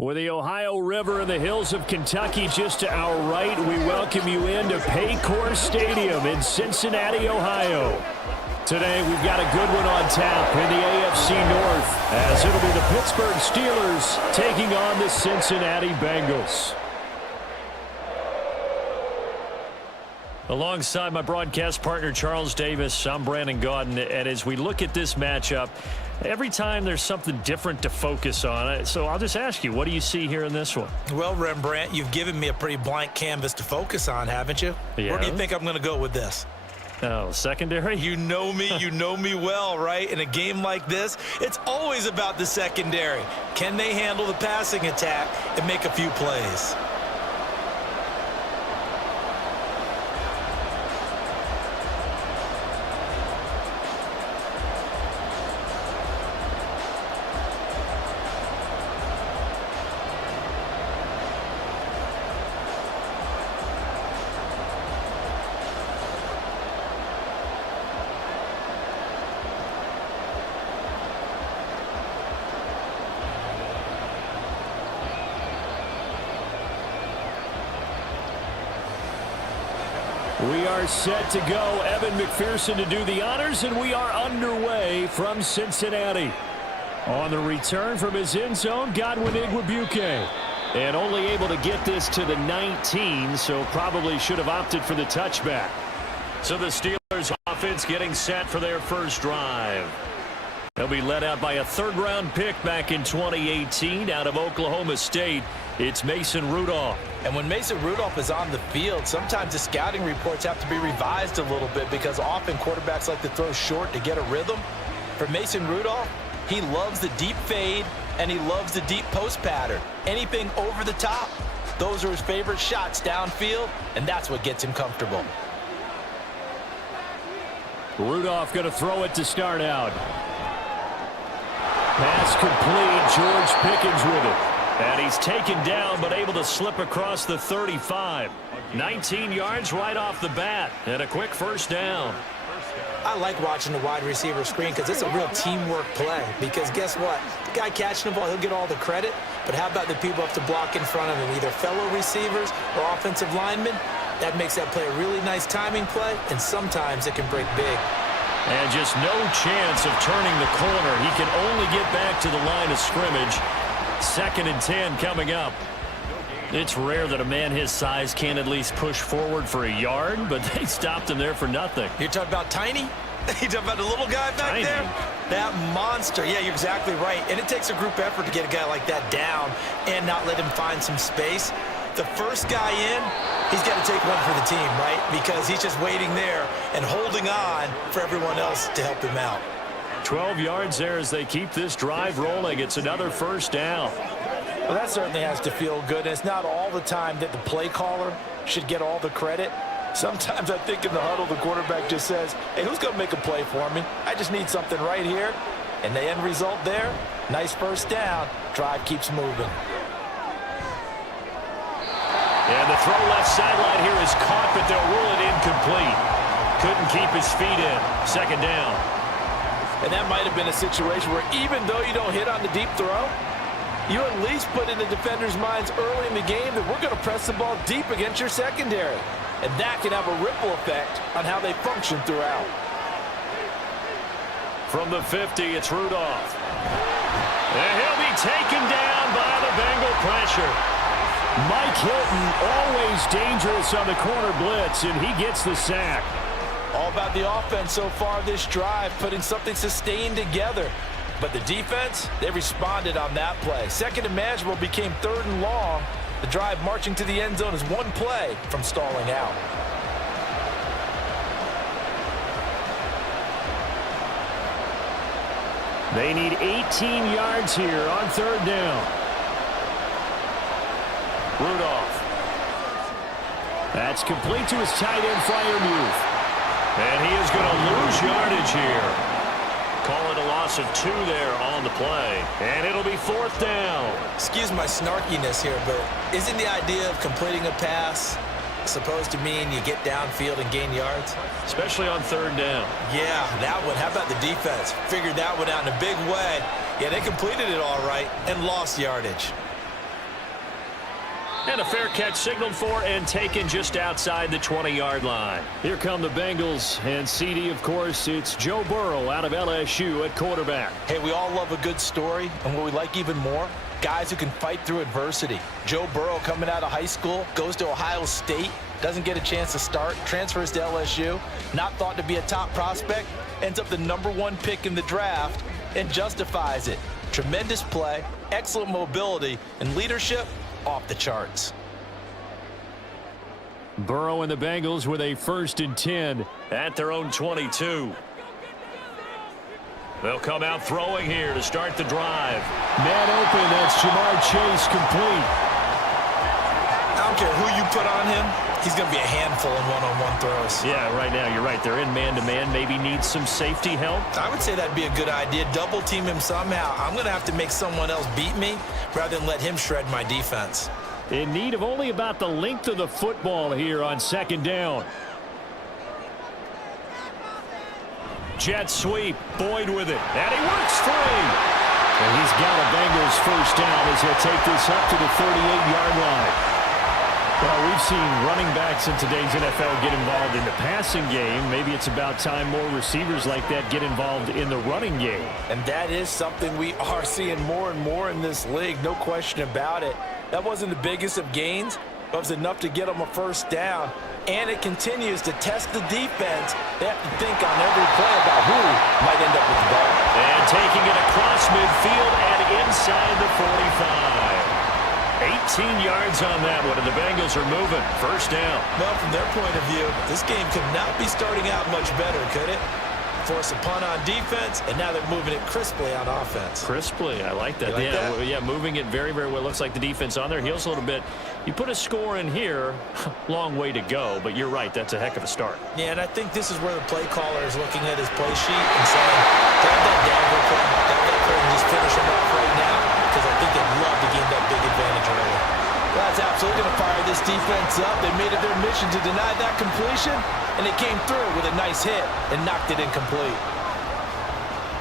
With the Ohio River and the hills of Kentucky just to our right, we welcome you into Paycor Stadium in Cincinnati, Ohio. Today, we've got a good one on tap in the AFC North, as it'll be the Pittsburgh Steelers taking on the Cincinnati Bengals. Alongside my broadcast partner, Charles Davis, I'm Brandon Gaudin, and as we look at this matchup, every time there's something different to focus on. So I'll just ask you, what do you see here in this one? Well, Rembrandt, you've given me a pretty blank canvas to focus on, haven't you? Yeah. Where do you think I'm going to go with this? Oh, secondary? You know me well, right? In a game like this, it's always about the secondary. Can they handle the passing attack and make a few plays? We are set to go. Evan McPherson to do the honors, and we are underway from Cincinnati. On the return from his end zone, Godwin Igwebuike. And only able to get this to the 19, so probably should have opted for the touchback. So the Steelers offense getting set for their first drive. They'll be led out by a third-round pick back in 2018 out of Oklahoma State. It's Mason Rudolph. And when Mason Rudolph is on the field, sometimes the scouting reports have to be revised a little bit because often quarterbacks like to throw short to get a rhythm. For Mason Rudolph, he loves the deep fade and he loves the deep post pattern. Anything over the top, those are his favorite shots downfield, and that's what gets him comfortable. Rudolph going to throw it to start out. Pass complete. George Pickens with it. And he's taken down but able to slip across the 35. 19 yards right off the bat. And a quick first down. I like watching the wide receiver screen because it's a real teamwork play. Because guess what? The guy catching the ball, he'll get all the credit. But how about the people up to block in front of him? Either fellow receivers or offensive linemen. That makes that play a really nice timing play. And sometimes it can break big. And just no chance of turning the corner. He can only get back to the line of scrimmage. 2nd and 10 coming up. It's rare that a man his size can at least push forward for a yard, but they stopped him there for nothing. You're talking about tiny? You're talking about the little guy back there? That monster. Yeah, you're exactly right. And it takes a group effort to get a guy like that down and not let him find some space. The first guy in, he's got to take one for the team, right? Because he's just waiting there and holding on for everyone else to help him out. 12 yards there as they keep this drive rolling. It's another first down. Well, that certainly has to feel good. And it's not all the time that the play caller should get all the credit. Sometimes I think in the huddle, the quarterback just says, hey, who's going to make a play for me? I just need something right here. And the end result there, nice first down. Drive keeps moving. And the throw left sideline here is caught, but they'll rule it incomplete. Couldn't keep his feet in. 2nd down. And that might have been a situation where even though you don't hit on the deep throw, you at least put in the defenders' minds early in the game that we're going to press the ball deep against your secondary. And that can have a ripple effect on how they function throughout. From the 50, it's Rudolph. And he'll be taken down by the Bengal pressure. Mike Hilton, always dangerous on the corner blitz, and he gets the sack. All about the offense so far this drive, putting something sustained together. But the defense, they responded on that play. 2nd and manageable became 3rd and long. The drive marching to the end zone is one play from stalling out. They need 18 yards here on 3rd down. Rudolph. That's complete to his tight end, Freiermuth. And he is going to lose yardage here. Call it a loss of 2 there on the play. And it'll be 4th down. Excuse my snarkiness here, but isn't the idea of completing a pass supposed to mean you get downfield and gain yards? Especially on 3rd down. Yeah, that one. How about the defense? Figured that one out in a big way. Yeah, they completed it all right and lost yardage. And a fair catch signaled for and taken just outside the 20-yard line. Here come the Bengals, and CD, of course, it's Joe Burrow out of LSU at quarterback. Hey, we all love a good story, and what we like even more, guys who can fight through adversity. Joe Burrow coming out of high school, goes to Ohio State, doesn't get a chance to start, transfers to LSU, not thought to be a top prospect, ends up the #1 pick in the draft, and justifies it. Tremendous play, excellent mobility, and leadership off the charts. Burrow and the Bengals with a 1st and 10 at their own 22. They'll come out throwing here to start the drive. Man open, that's Jamar Chase, complete. I don't care who you put on him, he's going to be a handful in one-on-one throws. Yeah, right now, you're right. They're in man-to-man, maybe needs some safety help. I would say that'd be a good idea. Double team him somehow. I'm going to have to make someone else beat me rather than let him shred my defense. In need of only about the length of the football here on 2nd down. Jet sweep, Boyd with it, and he works free. And he's got a Bengals 1st down as he'll take this up to the 38-yard line. Well, we've seen running backs in today's NFL get involved in the passing game. Maybe it's about time more receivers like that get involved in the running game. And that is something we are seeing more and more in this league, no question about it. That wasn't the biggest of gains, but it was enough to get them a 1st down. And it continues to test the defense. They have to think on every play about who might end up with the ball. And taking it across midfield and inside the 45. 18 yards on that one, and the Bengals are moving. 1st down. Well, from their point of view, this game could not be starting out much better, could it? Force a punt on defense, and now they're moving it crisply on offense. Crisply, I like that. Yeah, moving it very, very well. Looks like the defense on their heels a little bit. You put a score in here, long way to go, but you're right, that's a heck of a start. Yeah, and I think this is where the play caller is looking at his play sheet and saying, grab that dagger play, grab that play, and just finish him off right now, because I think they'd love to gain that big advantage early. That's absolutely going to fire this defense up. They made it their mission to deny that completion, and they came through with a nice hit and knocked it incomplete.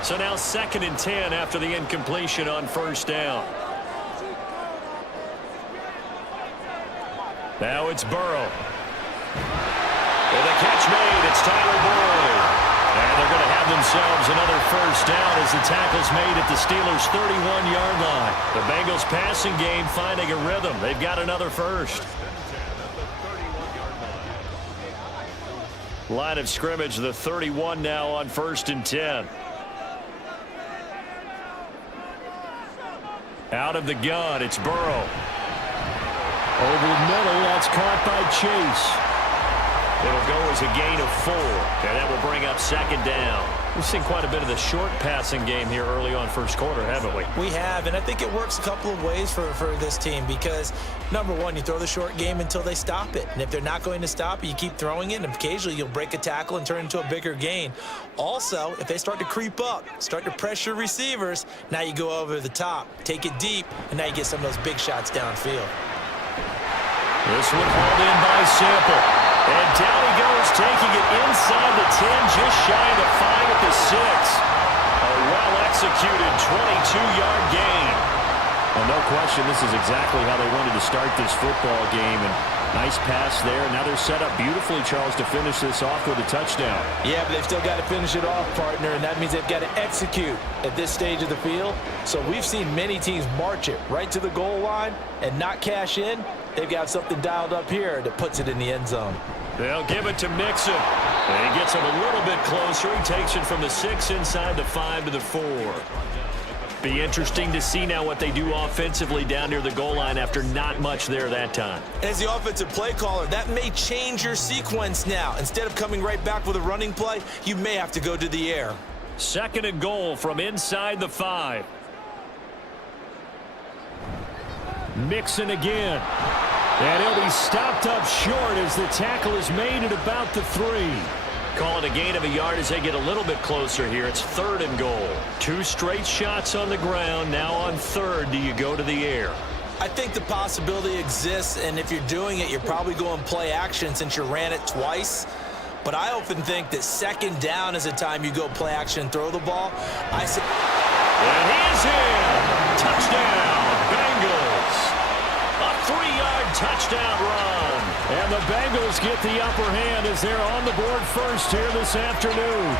So now 2nd and 10 after the incompletion on 1st down. Now it's Burrow. With a catch made, it's Tyler Boyd. And they're going to have themselves another 1st down as the tackle's made at the Steelers' 31-yard line. The Bengals passing game finding a rhythm. They've got another 1st. Line of scrimmage, the 31 now on 1st and 10. Out of the gun, it's Burrow. Over the middle, that's caught by Chase. It'll go as a gain of 4, and that will bring up 2nd down. We've seen quite a bit of the short passing game here early on 1st quarter, haven't we? We have, and I think it works a couple of ways for this team because, number one, you throw the short game until they stop it. And if they're not going to stop it, you keep throwing it, and occasionally you'll break a tackle and turn it into a bigger gain. Also, if they start to creep up, start to pressure receivers, now you go over the top, take it deep, and now you get some of those big shots downfield. This one hauled in by Sample. And down he goes, taking it inside the 10, just shy of the 5 at the 6. A well-executed 22-yard gain. Well, no question, this is exactly how they wanted to start this football game. And nice pass there. Now they're set up beautifully, Charles, to finish this off with a touchdown. Yeah, but they've still got to finish it off, partner, and that means they've got to execute at this stage of the field. So we've seen many teams march it right to the goal line and not cash in. They've got something dialed up here that puts it in the end zone. They'll give it to Mixon. And he gets him a little bit closer. He takes it from the 6 inside the 5 to the 4. Be interesting to see now what they do offensively down near the goal line after not much there that time. As the offensive play caller, that may change your sequence now. Instead of coming right back with a running play, you may have to go to the air. 2nd and goal from inside the 5. Mixon again. And he'll be stopped up short as the tackle is made at about the 3. Call it a gain of a yard as they get a little bit closer here. It's 3rd and goal. 2 straight shots on the ground. Now on 3rd, do you go to the air? I think the possibility exists, and if you're doing it, you're probably going play action since you ran it twice. But I often think that 2nd down is the time you go play action and throw the ball. And he is in. Touchdown, Bengals. A 3-yard touchdown run. And the Bengals get the upper hand as they're on the board first here this afternoon.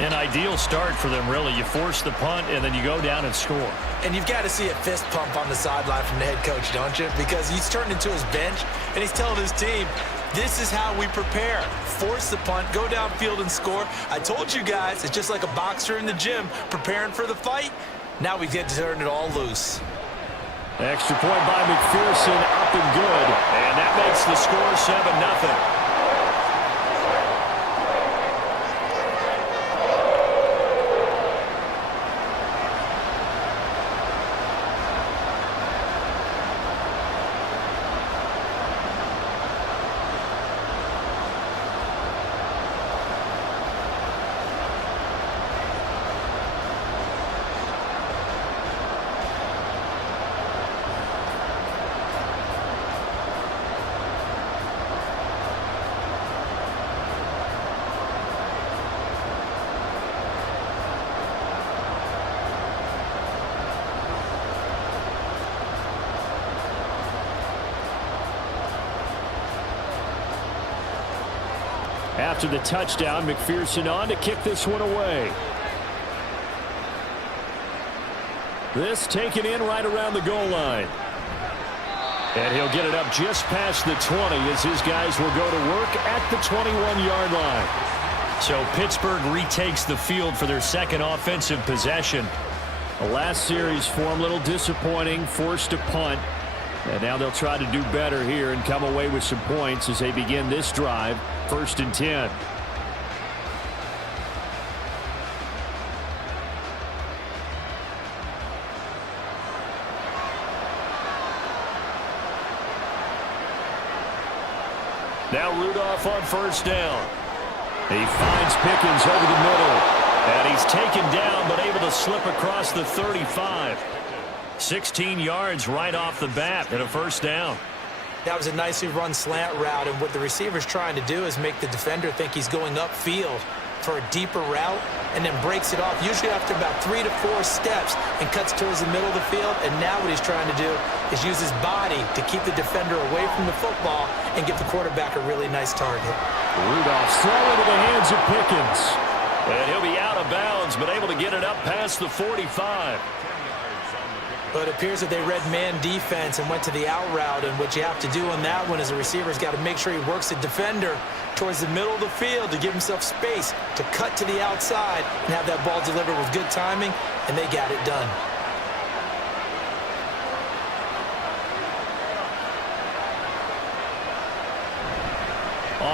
An ideal start for them, really. You force the punt, and then you go down and score. And you've got to see a fist pump on the sideline from the head coach, don't you? Because he's turned into his bench, and he's telling his team, this is how we prepare. Force the punt, go downfield and score. I told you guys, it's just like a boxer in the gym preparing for the fight. Now we get to turn it all loose. Extra point by McPherson, up and good. And that makes the score 7-0. After the touchdown, McPherson on to kick this one away. This taken in right around the goal line. And he'll get it up just past the 20 as his guys will go to work at the 21-yard line. So Pittsburgh retakes the field for their second offensive possession. The last series for them, a little disappointing, forced a punt. And now they'll try to do better here and come away with some points as they begin this drive. 1st and 10. Now Rudolph on 1st down. He finds Pickens over the middle. And he's taken down but able to slip across the 35. 16 yards right off the bat and a 1st down. That was a nicely run slant route, and what the receiver's trying to do is make the defender think he's going upfield for a deeper route and then breaks it off, usually after about 3 to 4 steps, and cuts towards the middle of the field. And now what he's trying to do is use his body to keep the defender away from the football and give the quarterback a really nice target. Rudolph's throw into the hands of Pickens. And he'll be out of bounds, but able to get it up past the 45. But it appears that they read man defense and went to the out route, and what you have to do on that one is the receiver's got to make sure he works the defender towards the middle of the field to give himself space to cut to the outside and have that ball delivered with good timing, and they got it done.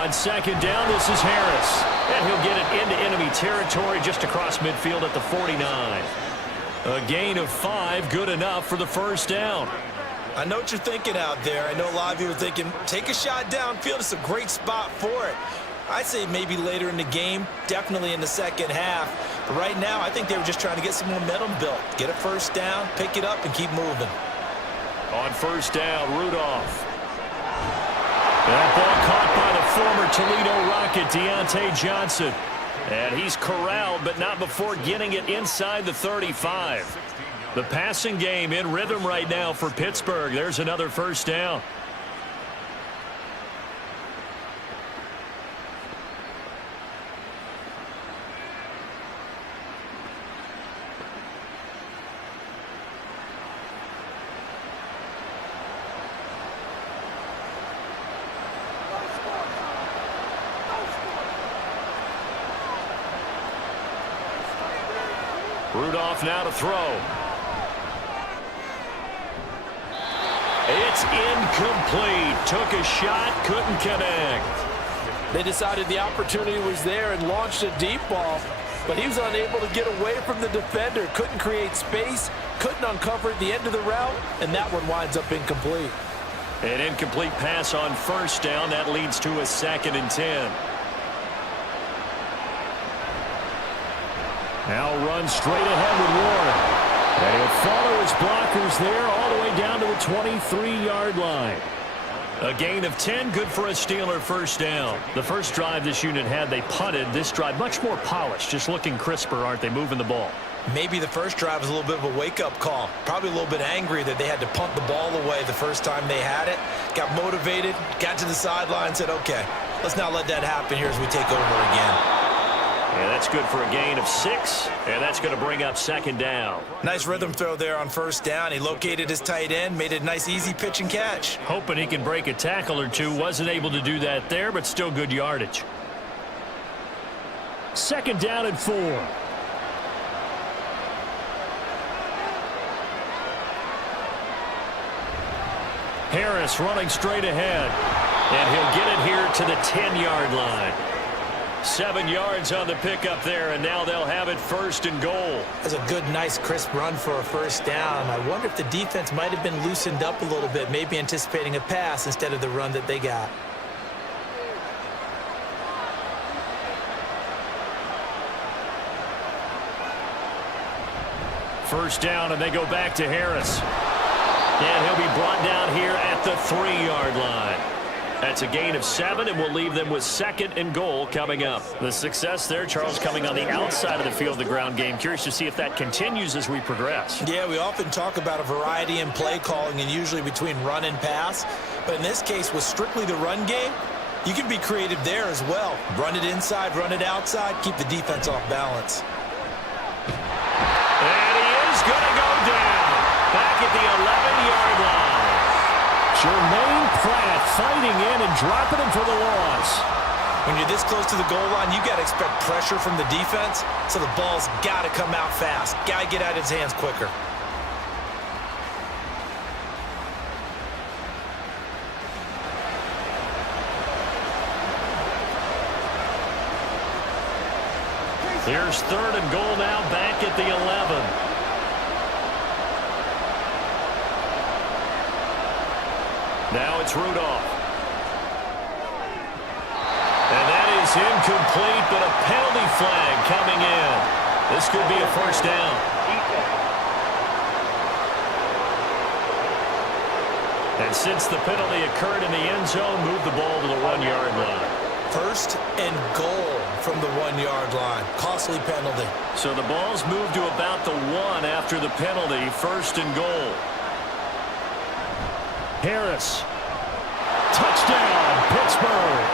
On 2nd down, this is Harris. And he'll get it into enemy territory just across midfield at the 49. A gain of 5, good enough for the 1st down. I know what you're thinking out there. I know a lot of you are thinking, take a shot downfield. It's a great spot for it. I'd say maybe later in the game, definitely in the second half. But right now, I think they were just trying to get some momentum built. Get a 1st down, pick it up, and keep moving. On 1st down, Rudolph. That ball caught by the former Toledo Rocket, Deontay Johnson. And he's corralled, but not before getting it inside the 35. The passing game in rhythm right now for Pittsburgh. There's another 1st down. Rudolph now to throw. It's incomplete. Took a shot, couldn't connect. They decided the opportunity was there and launched a deep ball, but he was unable to get away from the defender. Couldn't create space, couldn't uncover the end of the route, and that one winds up incomplete. An incomplete pass on 1st down. That leads to a 2nd and 10. Now run straight ahead with Warren. And he'll follow his blockers there all the way down to the 23-yard line. A gain of 10, good for a Steeler 1st down. The first drive this unit had, they punted. This drive, much more polished, just looking crisper, aren't they, moving the ball? Maybe the first drive was a little bit of a wake-up call. Probably a little bit angry that they had to punt the ball away the first time they had it. Got motivated, got to the sideline, said, okay, let's not let that happen here as we take over again. And that's good for a gain of 6, and that's going to bring up second down. Nice rhythm throw there on first down. He located his tight end, made it a nice, easy pitch and catch. Hoping he can break a tackle or two. Wasn't able to do that there, but still good yardage. Second down and 4. Harris running straight ahead, and he'll get it here to the 10-yard line. 7 yards on the pickup there, and now they'll have it first and goal. That's a good, nice, crisp run for a first down. I wonder if the defense might have been loosened up a little bit, maybe anticipating a pass instead of the run that they got. First down, and they go back to Harris. And he'll be brought down here at the 3-yard line. That's a gain of 7, and we'll leave them with second and goal coming up. The success there, Charles, coming on the outside of the field, the ground game. Curious to see if that continues as we progress. Yeah, we often talk about a variety in play calling and usually between run and pass. But in this case, with strictly the run game, you can be creative there as well. Run it inside, run it outside, keep the defense off balance. And he is going to go down back at the 11-yard line. Jermaine Pratt fighting in and dropping him for the loss. When you're this close to the goal line, you got to expect pressure from the defense, so the ball's got to come out fast. Got to get out of his hands quicker. Here's third and goal now back at the 11. Now it's Rudolph. And that is incomplete, but a penalty flag coming in. This could be a first down. And since the penalty occurred in the end zone, move the ball to the 1-yard line. First and goal from the 1-yard line. Costly penalty. So the ball's moved to about the 1 after the penalty. First and goal. Harris. Touchdown, Pittsburgh.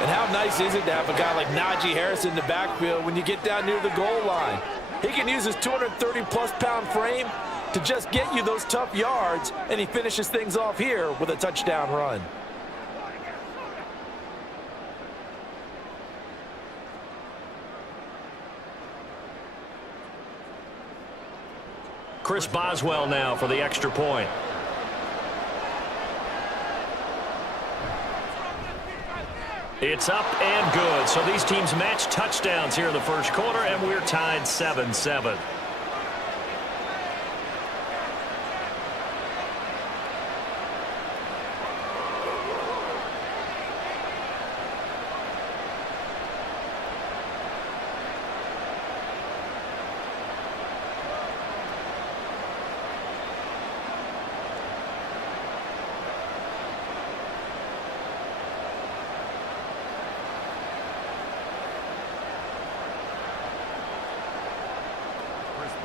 And how nice is it to have a guy like Najee Harris in the backfield when you get down near the goal line? He can use his 230-plus pound frame to just get you those tough yards, and he finishes things off here with a touchdown run. Chris Boswell now for the extra point. It's up and good. So these teams match touchdowns here in the first quarter, and we're tied 7-7.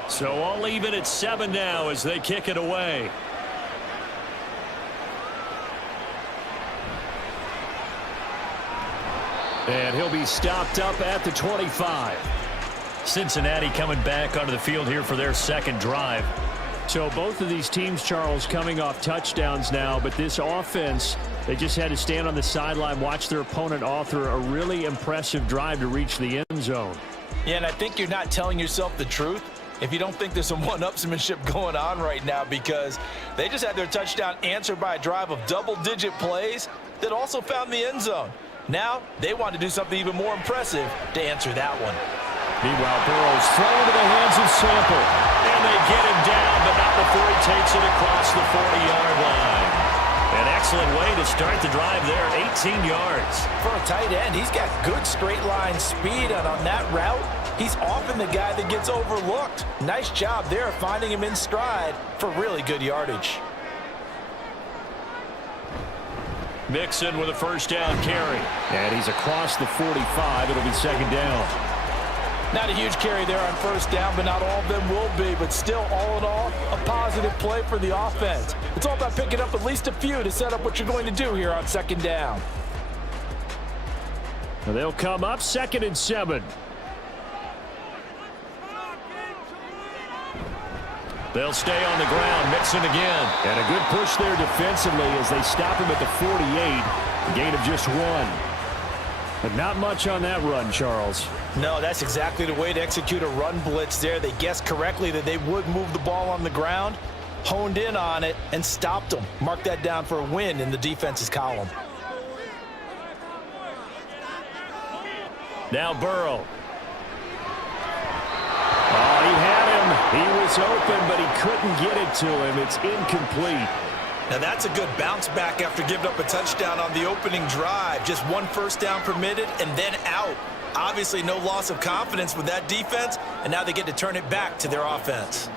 So all even at 7 now as they kick it away. And he'll be stopped up at the 25. Cincinnati coming back onto the field here for their second drive. So both of these teams, Charles, coming off touchdowns now, but this offense, they just had to stand on the sideline, watch their opponent author a really impressive drive to reach the end zone. Yeah, and I think you're not telling yourself the truth if you don't think there's some one-upsmanship going on right now, because they just had their touchdown answered by a drive of double-digit plays that also found the end zone. Now they want to do something even more impressive to answer that one. Meanwhile, Burrow's thrown into the hands of Sample. And they get him down, but not before he takes it across the 40-yard line. An excellent way to start the drive there, 18 yards. For a tight end, he's got good straight-line speed, and on that route, he's often the guy that gets overlooked. Nice job there finding him in stride for really good yardage. Mixon with a first down carry. And he's across the 45. It'll be second down. Not a huge carry there on first down, but not all of them will be. But still, all in all, a positive play for the offense. It's all about picking up at least a few to set up what you're going to do here on second down. They'll come up 2nd and 7. They'll stay on the ground, Mixon again. And a good push there defensively as they stop him at the 48. A gain of just 1. But not much on that run, Charles. No, that's exactly the way to execute a run blitz there. They guessed correctly that they would move the ball on the ground, honed in on it, and stopped them. Mark that down for a win in the defense's column. Now Burrow. Oh, he had him. He was open, but he couldn't get it to him. It's incomplete. Now that's a good bounce back after giving up a touchdown on the opening drive. Just 1 first down permitted and then out. Obviously no loss of confidence with that defense, and now they get to turn it back to their offense.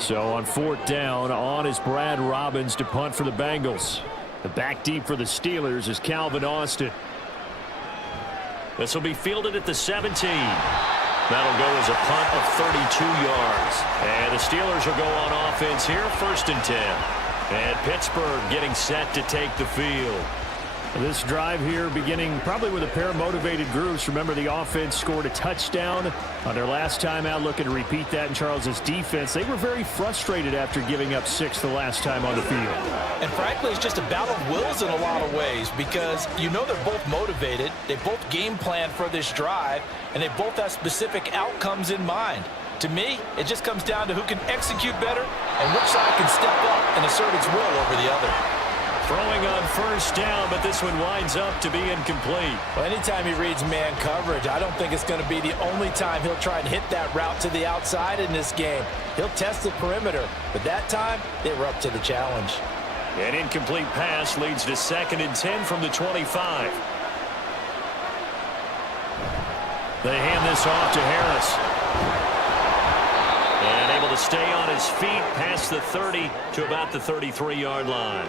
So on 4th down, on is Brad Robbins to punt for the Bengals. The back deep for the Steelers is Calvin Austin. This will be fielded at the 17. That'll go as a punt of 32 yards. And the Steelers will go on offense here, 1st and 10. And Pittsburgh getting set to take the field. This drive here beginning probably with a pair of motivated groups. Remember, the offense scored a touchdown on their last time out. Looking to repeat that in Charles's defense. They were very frustrated after giving up 6 the last time on the field. And frankly, it's just a battle of wills in a lot of ways because you know they're both motivated. They both game plan for this drive, and they both have specific outcomes in mind. To me, it just comes down to who can execute better and which side can step up and assert its will over the other. Throwing on 1st down, but this one winds up to be incomplete. Well, anytime he reads man coverage, I don't think it's going to be the only time he'll try and hit that route to the outside in this game. He'll test the perimeter, but that time, they were up to the challenge. An incomplete pass leads to 2nd and 10 from the 25. They hand this off to Harris. And able to stay on his feet past the 30 to about the 33-yard line.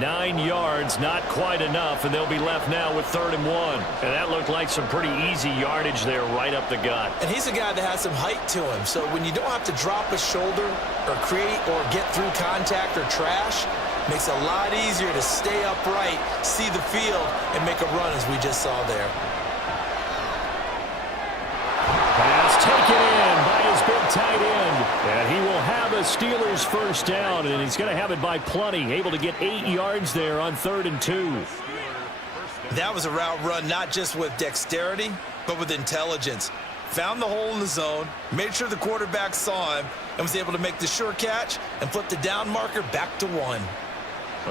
9 yards, not quite enough, and they'll be left now with 3rd and 1. And that looked like some pretty easy yardage there right up the gut. And he's a guy that has some height to him, so when you don't have to drop a shoulder or create or get through contact or trash, makes it a lot easier to stay upright, see the field, and make a run as we just saw there. Pass taken in by his big tight end. And he will have a Steelers 1st down, and he's going to have it by plenty. Able to get 8 yards there on 3rd and 2. That was a route run not just with dexterity, but with intelligence. Found the hole in the zone, made sure the quarterback saw him, and was able to make the sure catch and flip the down marker back to 1.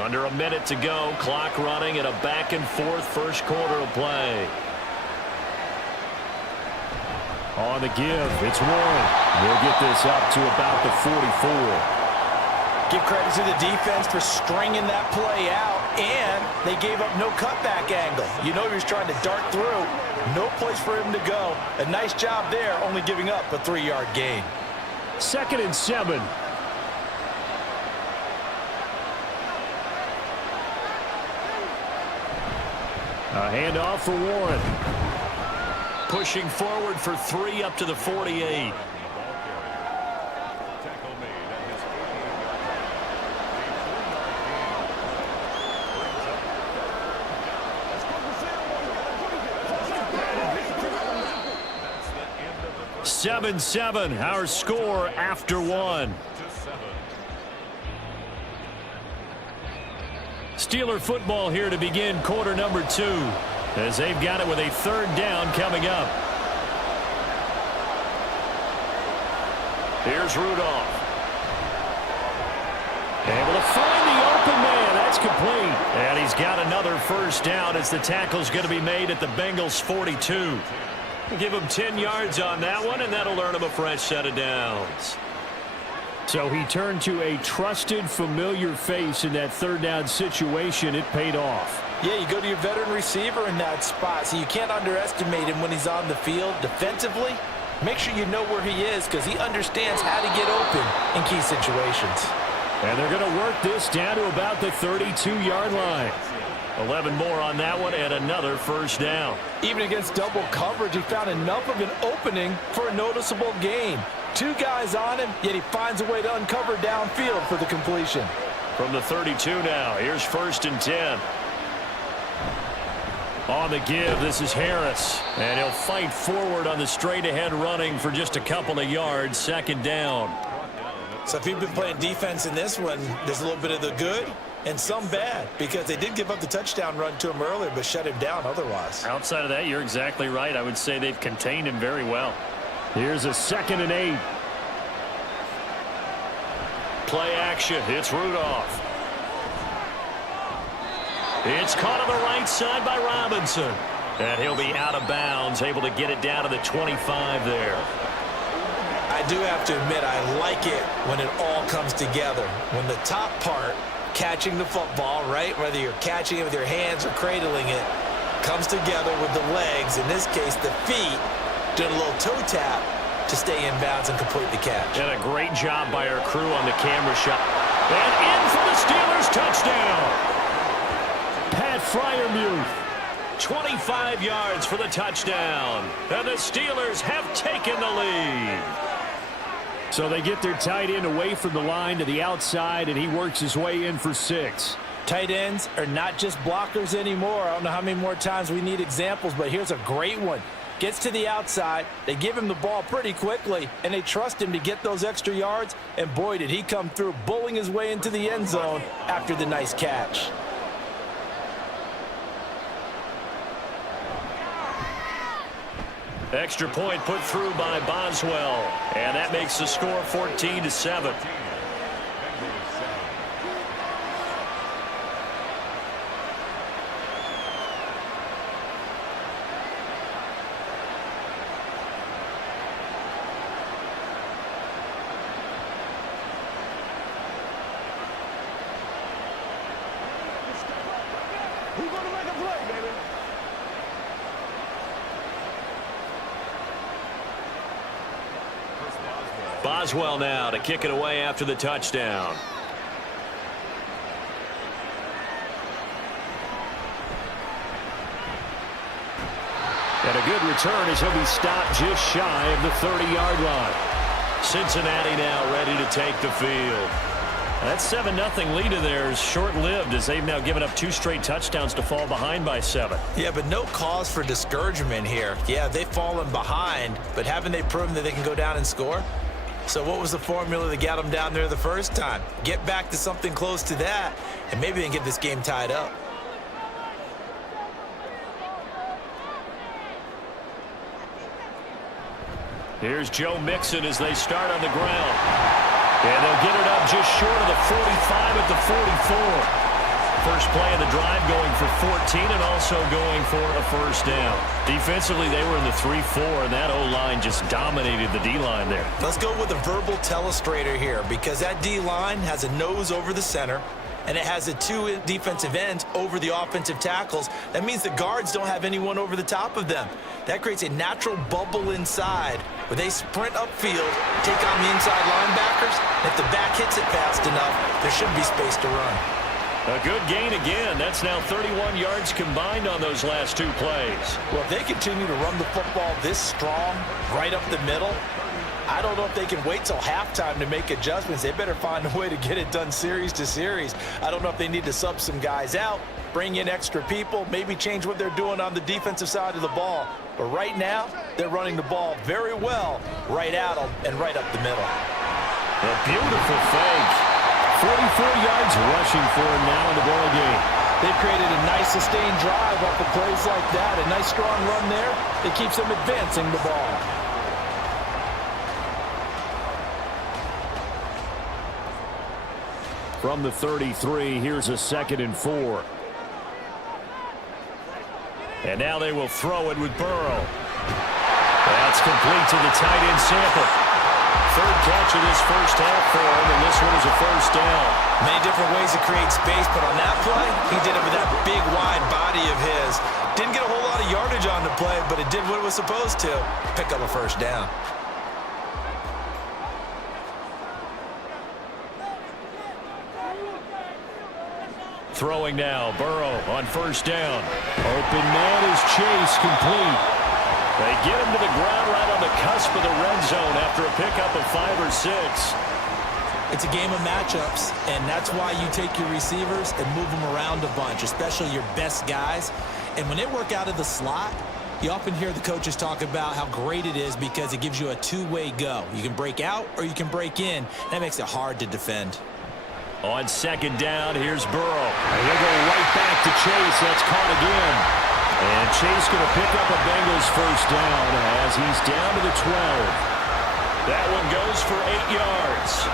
Under a minute to go, clock running, and a back-and-forth first quarter of play. On the give, it's Warren. We'll get this up to about the 44. Give credit to the defense for stringing that play out, and they gave up no cutback angle. You know he was trying to dart through. No place for him to go. A nice job there, only giving up a 3-yard gain. 2nd and 7. A handoff for Warren. Pushing forward for 3 up to the 48. (7-7) our score after 1. Steeler football here to begin quarter number 2. As they've got it with a 3rd down coming up. Here's Rudolph. Able to find the open man. That's complete. And he's got another 1st down as the tackle's going to be made at the Bengals 42. Give him 10 yards on that one, and that'll earn him a fresh set of downs. So he turned to a trusted, familiar face in that 3rd down situation. It paid off. Yeah, you go to your veteran receiver in that spot, so you can't underestimate him when he's on the field defensively. Make sure you know where he is because he understands how to get open in key situations. And they're going to work this down to about the 32-yard line. 11 more on that one and another first down. Even against double coverage, he found enough of an opening for a noticeable gain. 2 guys on him, yet he finds a way to uncover downfield for the completion. From the 32 now, here's 1st and 10. On the give, this is Harris. And he'll fight forward on the straight-ahead running for just a couple of yards, 2nd down. So if you've been playing defense in this one, there's a little bit of the good and some bad, because they did give up the touchdown run to him earlier but shut him down otherwise. Outside of that, you're exactly right. I would say they've contained him very well. Here's a 2nd and 8. Play action. It's Rudolph. It's caught on the right side by Robinson. And he'll be out of bounds, able to get it down to the 25 there. I do have to admit, I like it when it all comes together. When the top part, catching the football, right, whether you're catching it with your hands or cradling it, comes together with the legs, in this case the feet, doing a little toe tap to stay in bounds and complete the catch. And a great job by our crew on the camera shot. And in for the Steelers touchdown. Pat Freiermuth, 25 yards for the touchdown. And the Steelers have taken the lead. So they get their tight end away from the line to the outside, and he works his way in for 6. Tight ends are not just blockers anymore. I don't know how many more times we need examples, but here's a great one. Gets to the outside, they give him the ball pretty quickly, and they trust him to get those extra yards, and boy, did he come through, bullying his way into the end zone after the nice catch. Extra point put through by Boswell, and that makes the score 14-7. Who's going to make a play, baby? Boswell now to kick it away after the touchdown. And a good return as he'll be stopped just shy of the 30-yard line. Cincinnati now ready to take the field. That 7-0 lead of theirs short-lived as they've now given up 2 straight touchdowns to fall behind by 7. Yeah, but no cause for discouragement here. Yeah, they've fallen behind, but haven't they proven that they can go down and score? So what was the formula that got them down there the first time? Get back to something close to that, and maybe they can get this game tied up. Here's Joe Mixon as they start on the ground. And they'll get it up just short of the 45 at the 44. First play of the drive going for 14 and also going for a first down. Defensively, they were in the 3-4, and that O-line just dominated the D-line there. Let's go with a verbal telestrator here, because that D-line has a nose over the center, and it has the 2 defensive ends over the offensive tackles. That means the guards don't have anyone over the top of them. That creates a natural bubble inside where they sprint upfield, take on the inside linebackers. If the back hits it fast enough, there should be space to run. A good gain again. That's now 31 yards combined on those last 2 plays. Well, if they continue to run the football this strong, right up the middle, I don't know if they can wait till halftime to make adjustments. They better find a way to get it done series to series. I don't know if they need to sub some guys out, bring in extra people, maybe change what they're doing on the defensive side of the ball. But right now, they're running the ball very well right at them and right up the middle. A beautiful fake. 44 yards rushing for him now in the ball game. They've created a nice sustained drive off of plays like that. A nice strong run there. It keeps them advancing the ball. From the 33, here's a 2nd and 4. And now they will throw it with Burrow. That's complete to the tight end Sample. 3rd catch of this first half for him, and this one is a first down. Many different ways to create space, but on that play, he did it with that big, wide body of his. Didn't get a whole lot of yardage on the play, but it did what it was supposed to. Pick up a first down. Throwing now, Burrow on first down. Open man is Chase, complete. They get him to the ground right on the cusp of the red zone after a pickup of 5 or 6. It's a game of matchups, and that's why you take your receivers and move them around a bunch, especially your best guys. And when they work out of the slot, you often hear the coaches talk about how great it is because it gives you a two-way go. You can break out or you can break in. That makes it hard to defend. On second down, here's Burrow. And he'll go right back to Chase. That's caught again. And Chase going to pick up a Bengals first down as he's down to the 12. That one goes for 8 yards.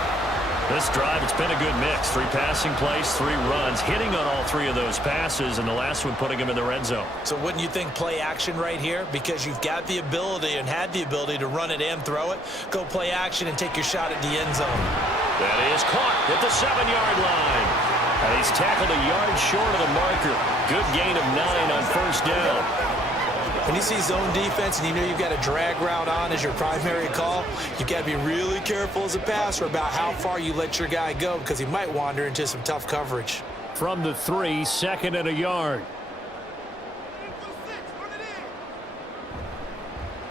This drive, it's been a good mix. 3 passing plays, 3 runs, hitting on all 3 of those passes, and the last one putting him in the red zone. So wouldn't you think play action right here? Because you've got the ability and had the ability to run it and throw it. Go play action and take your shot at the end zone. That is caught at the 7-yard line. And he's tackled a yard short of the marker. Good gain of 9 on first down. When you see zone defense and you know you've got a drag route on as your primary call, you've got to be really careful as a passer about how far you let your guy go because he might wander into some tough coverage. From the 3, 2nd and a yard.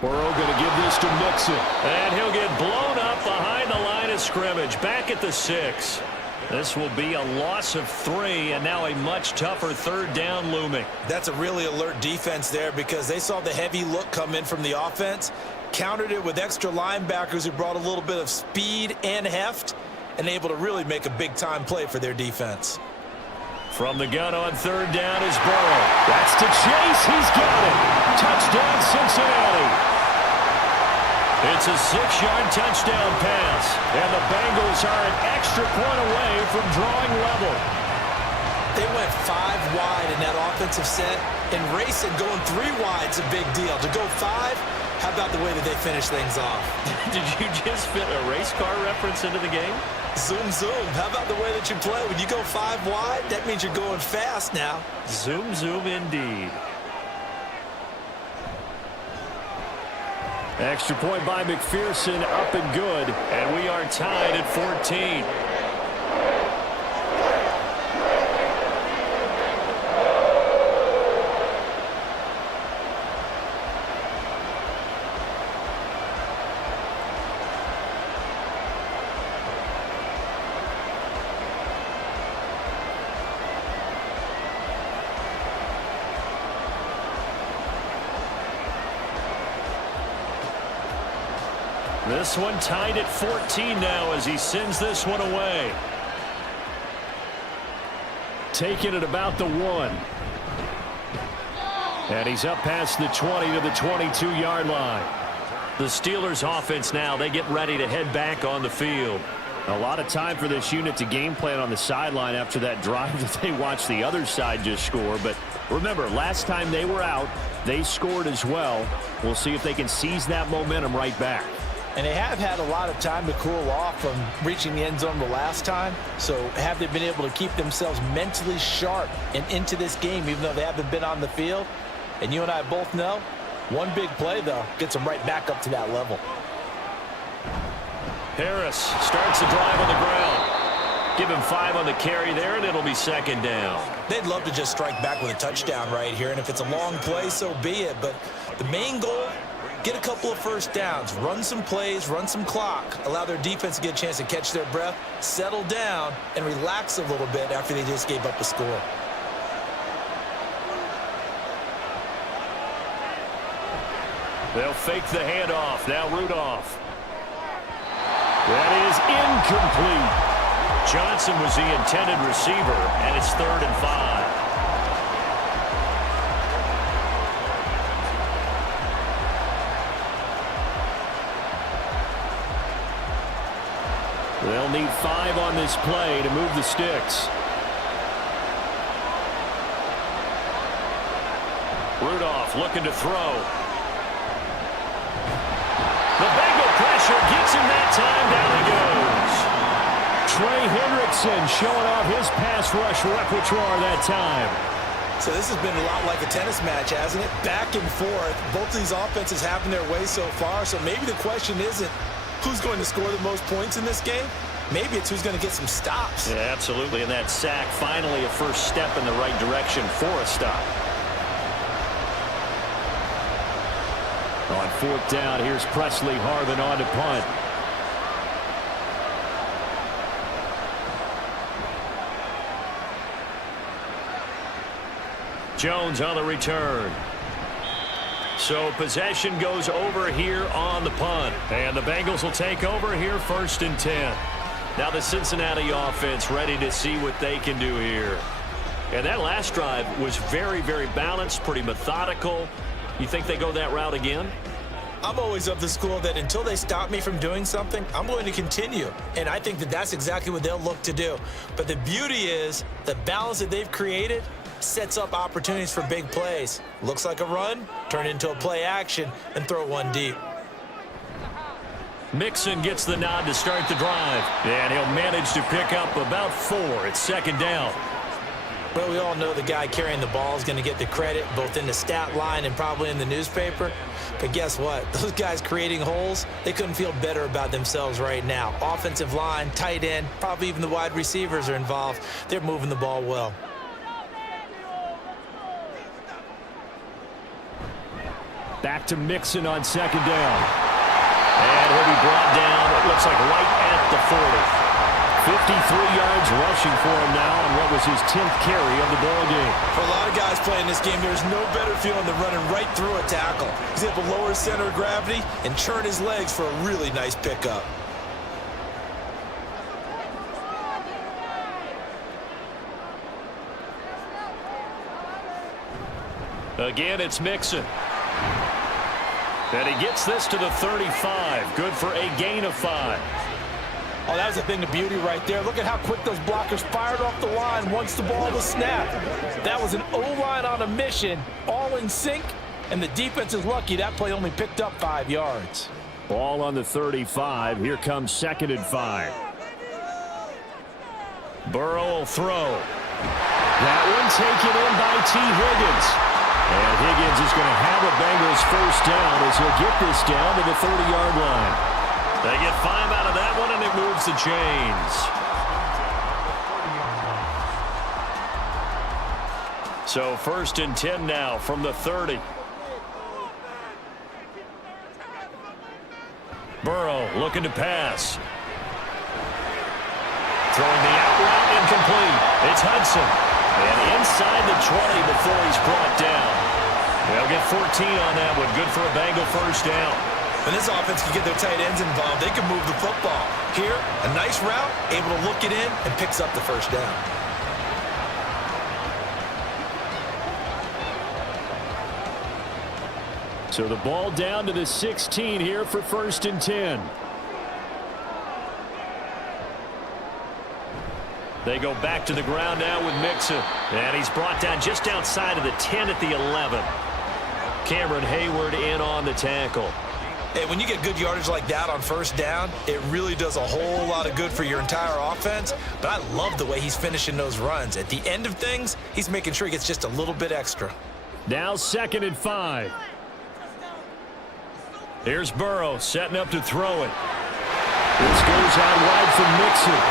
Burrow going to give this to Mixon. And he'll get blown up behind the line of scrimmage. Back at the 6. This will be a loss of 3, and now a much tougher 3rd down looming. That's a really alert defense there because they saw the heavy look come in from the offense, countered it with extra linebackers who brought a little bit of speed and heft, and able to really make a big-time play for their defense. From the gun on 3rd down is Burrow. That's to Chase. He's got it. Touchdown, Cincinnati. It's a 6-yard touchdown pass, and the Bengals are an extra point away from drawing level. They went 5 wide in that offensive set, and racing going 3 wide's a big deal. To go 5, how about the way that they finish things off? Did you just fit a race car reference into the game? Zoom, zoom. How about the way that you play? When you go 5 wide, that means you're going fast now. Zoom, zoom indeed. Extra point by McPherson, up and good, and we are tied at 14. This one tied at 14 now as he sends this one away. Taking it about the 1. And he's up past the 20 to the 22-yard line. The Steelers offense now, they get ready to head back on the field. A lot of time for this unit to game plan on the sideline after that drive that they watched the other side just score. But remember, last time they were out, they scored as well. We'll see if they can seize that momentum right back. And they have had a lot of time to cool off from reaching the end zone the last time. So have they been able to keep themselves mentally sharp and into this game, even though they haven't been on the field? And you and I both know, one big play, though, gets them right back up to that level. Harris starts the drive on the ground. Give him 5 on the carry there, and it'll be 2nd down. They'd love to just strike back with a touchdown right here. And if it's a long play, so be it. But the main goal, get a couple of first downs, run some plays, run some clock, allow their defense to get a chance to catch their breath, settle down, and relax a little bit after they just gave up a score. They'll fake the handoff. Now Rudolph. That is incomplete. Johnson was the intended receiver, and it's 3rd and 5. They'll need 5 on this play to move the sticks. Rudolph looking to throw. The Bengal pressure gets him that time. Down he goes. Trey Hendrickson showing off his pass rush repertoire that time. So this has been a lot like a tennis match, hasn't it? Back and forth. Both of these offenses having their way so far. So maybe the question isn't who's going to score the most points in this game, Maybe it's who's going to get some stops. Yeah, absolutely. And that sack, finally a first step in the right direction for a stop. On fourth down, here's Presley Harvin on to punt. Jones on the return. So possession goes over here on the punt. And the Bengals will take over here, 1st and 10. Now the Cincinnati offense ready to see what they can do here. And that last drive was very, very balanced, pretty methodical. You think they go that route again? I'm always of the school that until they stop me from doing something, I'm going to continue. And I think that that's exactly what they'll look to do. But the beauty is the balance that they've created sets up opportunities for big plays. Looks like a run, turn into a play action, and throw one deep. Mixon gets the nod to start the drive. And he'll manage to pick up about 4. It's 2nd down. Well, we all know the guy carrying the ball is going to get the credit, both in the stat line and probably in the newspaper. But guess what? Those guys creating holes, they couldn't feel better about themselves right now. Offensive line, tight end, probably even the wide receivers are involved. They're moving the ball well. Back to Mixon on 2nd down. And he'll be brought down, it looks like right at the 40. 53 yards rushing for him now on what was his 10th carry of the ball game. For a lot of guys playing this game, there's no better feeling than running right through a tackle. He's able to lower his center of gravity and churn his legs for a really nice pickup. Again, it's Mixon. And he gets this to the 35. Good for a gain of 5. Oh, that was a thing of beauty right there. Look at how quick those blockers fired off the line once the ball was snapped. That was an O-line on a mission, all in sync, and the defense is lucky that play only picked up 5 yards. Ball on the 35. Here comes 2nd and 5. Burrow will throw. That one taken in by T. Higgins. And Higgins is going to have a Bengals first down as he'll get this down to the 30-yard line. They get 5 out of that one, and it moves the chains. So 1st and 10 now from the 30. Burrow looking to pass. Throwing the out route incomplete. It's Hudson. And inside the 20 before he's brought down. They'll get 14 on that one. Good for a Bengal first down. When this offense can get their tight ends involved, they can move the football. Here, a nice route, able to look it in, and picks up the first down. So the ball down to the 16 here for 1st and 10. They go back to the ground now with Mixon. And he's brought down just outside of the 10 at the 11. Cameron Hayward in on the tackle. Hey, when you get good yardage like that on first down, it really does a whole lot of good for your entire offense. But I love the way he's finishing those runs. At the end of things, he's making sure he gets just a little bit extra. Now 2nd and 5. Here's Burrow setting up to throw it. This goes out wide for Mixon.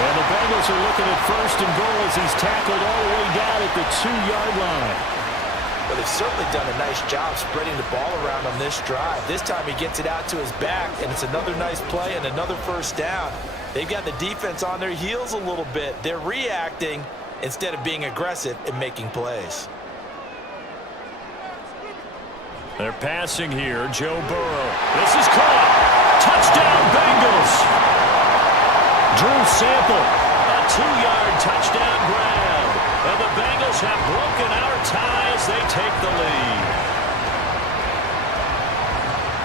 And the Bengals are looking at 1st and goal as he's tackled all the way down at the 2-yard line. But they've certainly done a nice job spreading the ball around on this drive. This time he gets it out to his back, and it's another nice play and another first down. They've got the defense on their heels a little bit. They're reacting instead of being aggressive and making plays. They're passing here. Joe Burrow. This is caught. Touchdown, Bengals. Drew Sample. A 2-yard touchdown grab. And the Bengals have broken our tie as they take the lead.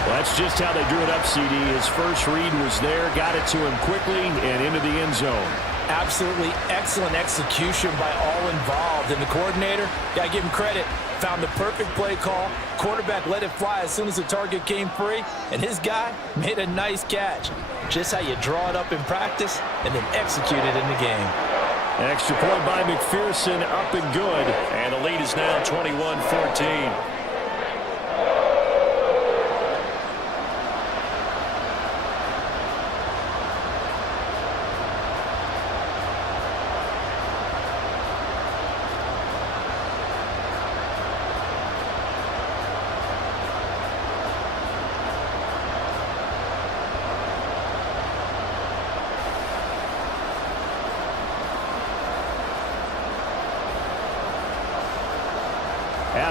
Well, that's just how they drew it up, CD. His first read was there, got it to him quickly, and into the end zone. Absolutely excellent execution by all involved. And the coordinator, got to give him credit, found the perfect play call. Quarterback let it fly as soon as the target came free, and his guy made a nice catch. Just how you draw it up in practice and then execute it in the game. Extra point by McPherson, up and good. And the lead is now 21-14.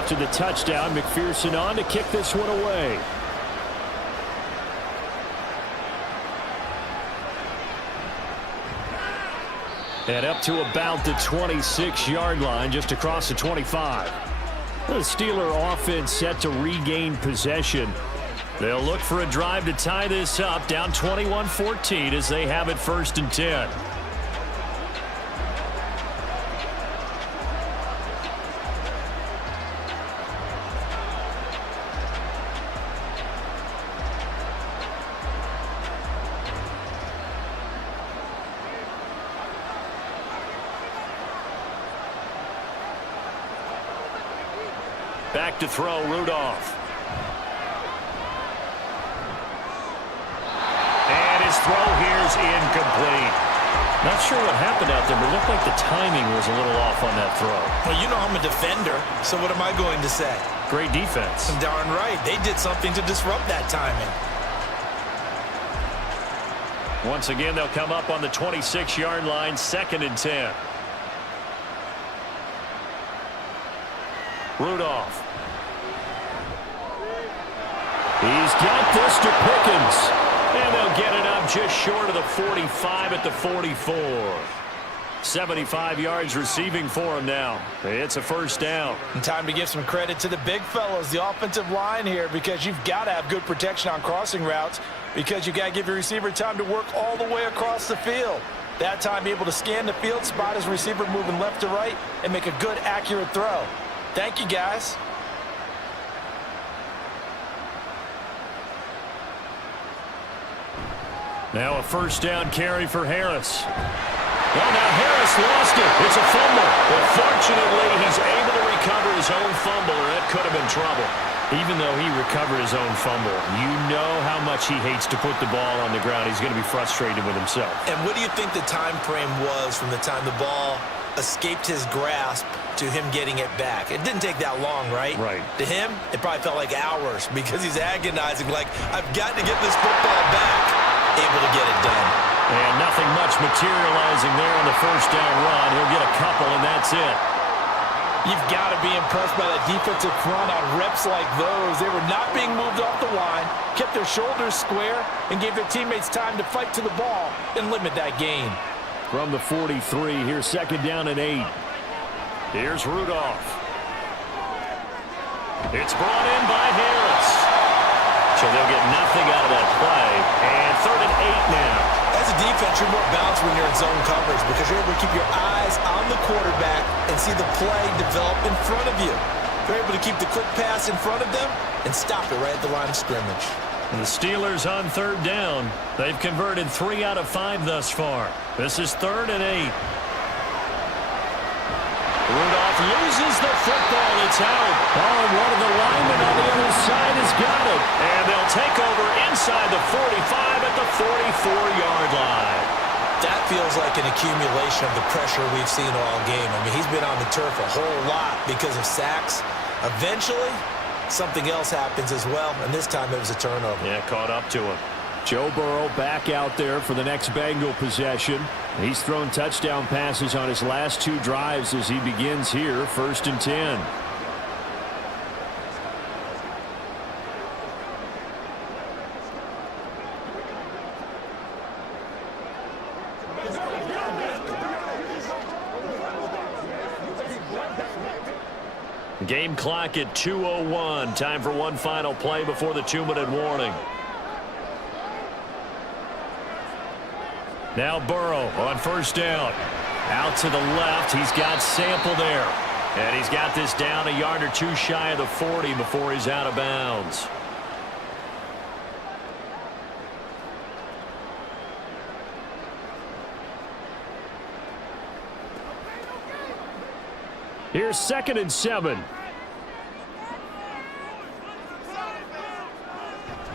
after the touchdown. McPherson on to kick this one away. And up to about the 26-yard line, just across the 25. The Steeler offense set to regain possession. They'll look for a drive to tie this up, down 21-14 as they have it 1st and 10. Back to throw, Rudolph. And his throw here's incomplete. Not sure what happened out there, but it looked like the timing was a little off on that throw. Well, you know I'm a defender, so what am I going to say? Great defense. Darn right. They did something to disrupt that timing. Once again, they'll come up on the 26-yard line, 2nd and 10. Rudolph. He's got this to Pickens. And they'll get it up just short of the 45 at the 44. 75 yards receiving for him now. It's a 1st down. And time to give some credit to the big fellows, the offensive line here, because you've got to have good protection on crossing routes because you've got to give your receiver time to work all the way across the field. That time able to scan the field, spot his receiver moving left to right, and make a good, accurate throw. Thank you, guys. Now a 1st down carry for Harris. Well, now Harris lost it. It's a fumble. But fortunately, he's able to recover his own fumble, or that could have been trouble. Even though he recovered his own fumble, you know how much he hates to put the ball on the ground. He's going to be frustrated with himself. And what do you think the time frame was from the time the ball escaped his grasp to him getting it back? It didn't take that long, right? Right. To him, it probably felt like hours because he's agonizing, like, I've got to get this football back. Able to get it done. And nothing much materializing there on the 1st down run. He'll get a couple, and that's it. You've got to be impressed by that defensive front on reps like those. They were not being moved off the line, kept their shoulders square, and gave their teammates time to fight to the ball and limit that gain. From the 43, here's 2nd down and 8. Here's Rudolph. It's brought in by Harris. So they'll get nothing out of that play. And 3rd and 8 now. As a defense, you're more balanced when you're in zone coverage because you're able to keep your eyes on the quarterback and see the play develop in front of you. They're able to keep the quick pass in front of them and stop it right at the line of scrimmage. And the Steelers on 3rd down. They've converted 3 out of 5 thus far. This is 3rd and 8. Rudolph loses the football. It's out. Oh, and one of the linemen on the other side has got it. And they'll take over inside the 45 at the 44-yard line. That feels like an accumulation of the pressure we've seen all game. I mean, he's been on the turf a whole lot because of sacks. Eventually, something else happens as well, and this time it was a turnover. Yeah, caught up to him. Joe Burrow back out there for the next Bengal possession. He's thrown touchdown passes on his last 2 drives as he begins here, 1st and 10. Game clock at 2:01. Time for one final play before the 2-minute warning. Now Burrow on 1st down. Out to the left. He's got Sample there. And he's got this down a yard or 2 shy of the 40 before he's out of bounds. Here's 2nd and 7.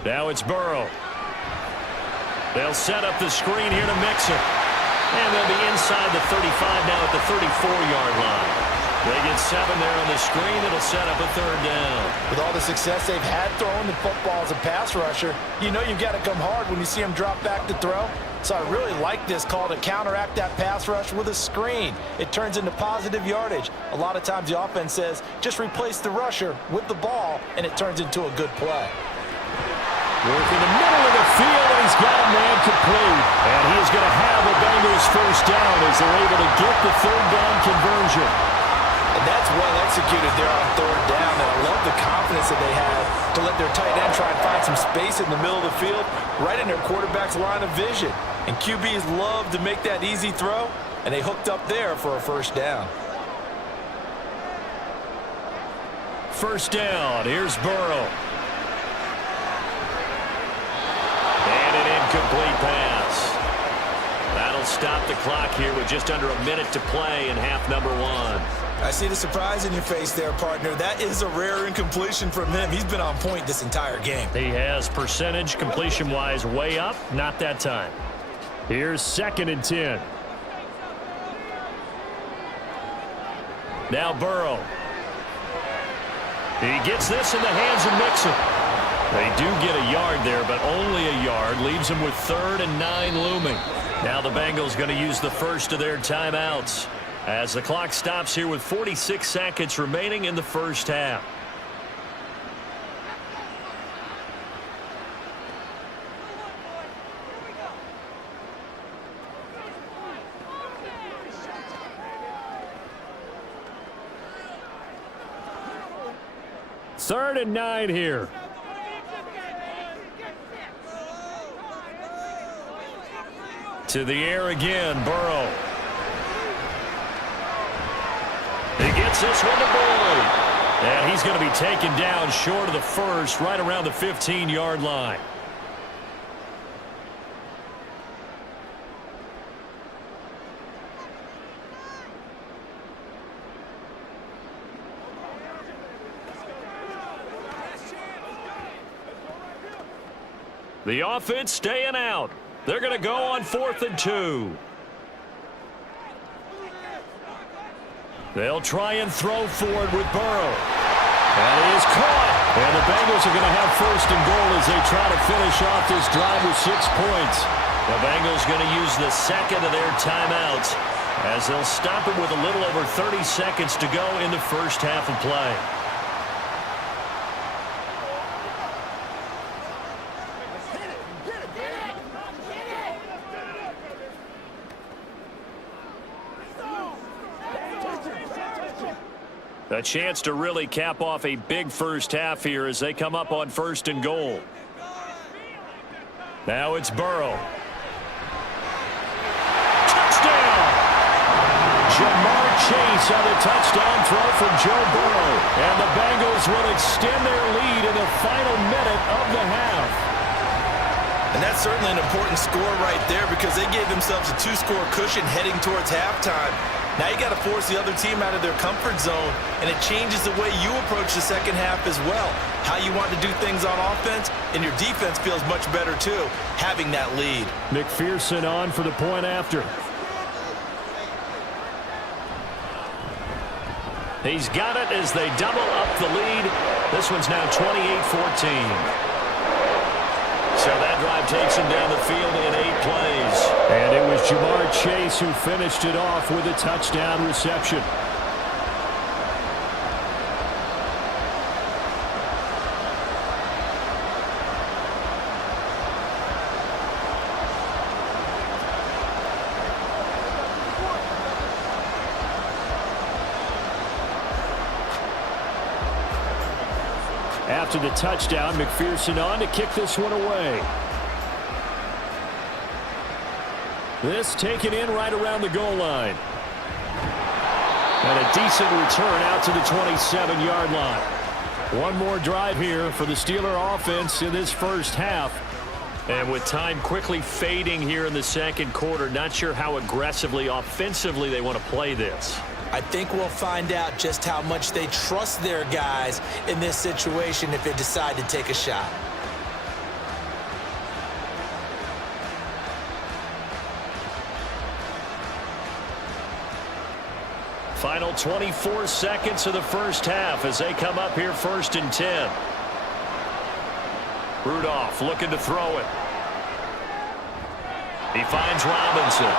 Now it's Burrow. They'll set up the screen here to mix it. And they'll be inside the 35 now at the 34-yard line. They get 7 there on the screen. It'll set up a 3rd down. With all the success they've had throwing the football as a pass rusher, you know you've got to come hard when you see him drop back to throw. So I really like this call to counteract that pass rush with a screen. It turns into positive yardage. A lot of times the offense says, just replace the rusher with the ball, and it turns into a good play. Working the middle of the field, and he's got a man complete. And he is going to have a Bengals first down as they're able to get the third down conversion. And that's well executed there on third down. And I love the confidence that they have to let their tight end try and find some space in the middle of the field, right in their quarterback's line of vision. And QBs love to make that easy throw, and they hooked up there for a first down. First down, here's Burrow. And an incomplete pass. That'll stop the clock here with just under a minute to play in half number one. I see the surprise in your face there, partner. That is a rare incompletion from him. He's been on point this entire game. He has percentage completion-wise way up, not that time. Here's 2nd and 10. Now Burrow. He gets this in the hands of Mixon. They do get a yard there, but only a yard. Leaves him with 3rd and 9 looming. Now the Bengals going to use the first of their timeouts as the clock stops here with 46 seconds remaining in the first half. Third and 9 here. To the air again, Burrow. He gets this one to Boyd. And he's going to be taken down short of the first, right around the 15-yard line. The offense staying out. They're going to go on 4th and 2. They'll try and throw forward with Burrow. And he is caught. And the Bengals are going to have 1st and goal as they try to finish off this drive with 6 points. The Bengals going to use the second of their timeouts as they'll stop it with a little over 30 seconds to go in the first half of play. A chance to really cap off a big first half here as they come up on 1st and goal. Now it's Burrow. Touchdown! Jamar Chase on the touchdown throw from Joe Burrow. And the Bengals will extend their lead in the final minute of the half. And that's certainly an important score right there because they gave themselves a 2-score cushion heading towards halftime. Now you got to force the other team out of their comfort zone, and it changes the way you approach the second half as well. How you want to do things on offense, and your defense feels much better too, having that lead. McPherson on for the point after. He's got it as they double up the lead. This one's now 28-14. So that drive takes him down the field in 8 plays. And it was Jamar Chase who finished it off with a touchdown reception. After the touchdown, McPherson on to kick this one away. This taken in right around the goal line. And a decent return out to the 27-yard line. One more drive here for the Steeler offense in this first half. And with time quickly fading here in the second quarter, not sure how aggressively, offensively they want to play this. I think we'll find out just how much they trust their guys in this situation if they decide to take a shot. Final 24 seconds of the first half as they come up here 1st and 10. Rudolph looking to throw it. He finds Robinson.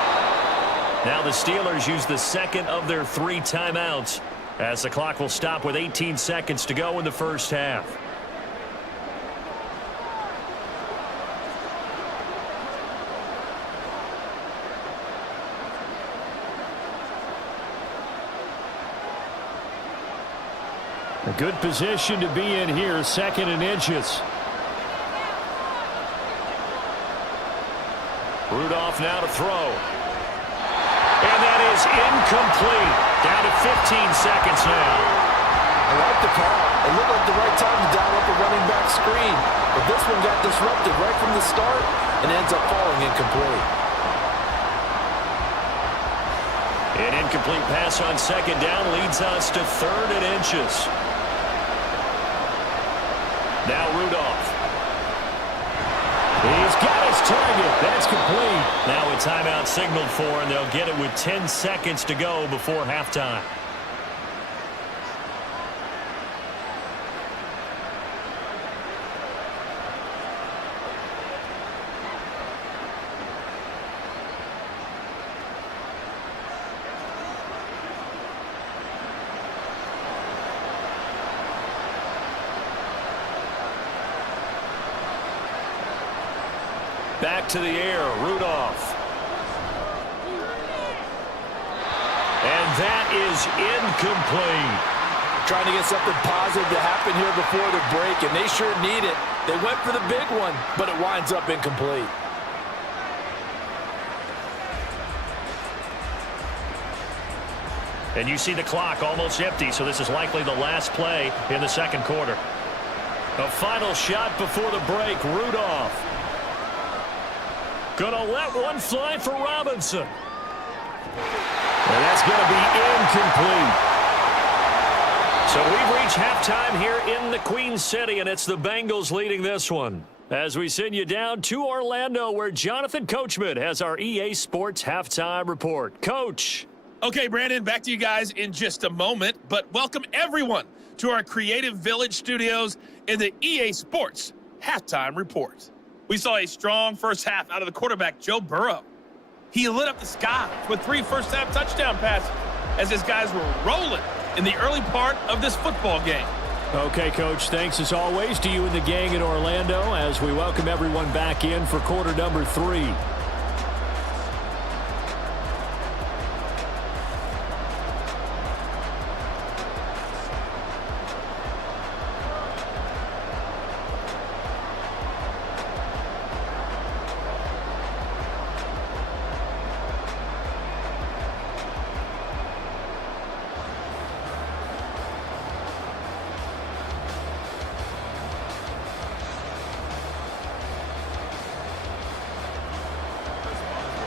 Now the Steelers use the second of their 3 timeouts as the clock will stop with 18 seconds to go in the first half. A good position to be in here, 2nd and inches. Rudolph now to throw. And that is incomplete. Down to 15 seconds now. I like the call. It looked like the right time to dial up a running back screen. But this one got disrupted right from the start and ends up falling incomplete. An incomplete pass on 2nd down leads us to 3rd and inches. Now Rudolph. He's got his target. That's complete. Now a timeout signaled for, and they'll get it with 10 seconds to go before halftime. Back to the air, Rudolph. And that is incomplete. Trying to get something positive to happen here before the break, and they sure need it. They went for the big one, but it winds up incomplete. And you see the clock almost empty, so this is likely the last play in the 2nd quarter. A final shot before the break, Rudolph. Gonna let one fly for Robinson. And that's gonna be incomplete. So we've reached halftime here in the Queen City, and it's the Bengals leading this one. As we send you down to Orlando, where Jonathan Coachman has our EA Sports halftime report. Coach. Okay, Brandon, back to you guys in just a moment, but welcome everyone to our Creative Village studios in the EA Sports halftime report. We saw a strong first half out of the quarterback, Joe Burrow. He lit up the sky with 3 first-half touchdown passes as his guys were rolling in the early part of this football game. Okay, Coach, thanks as always to you and the gang in Orlando as we welcome everyone back in for quarter number 3.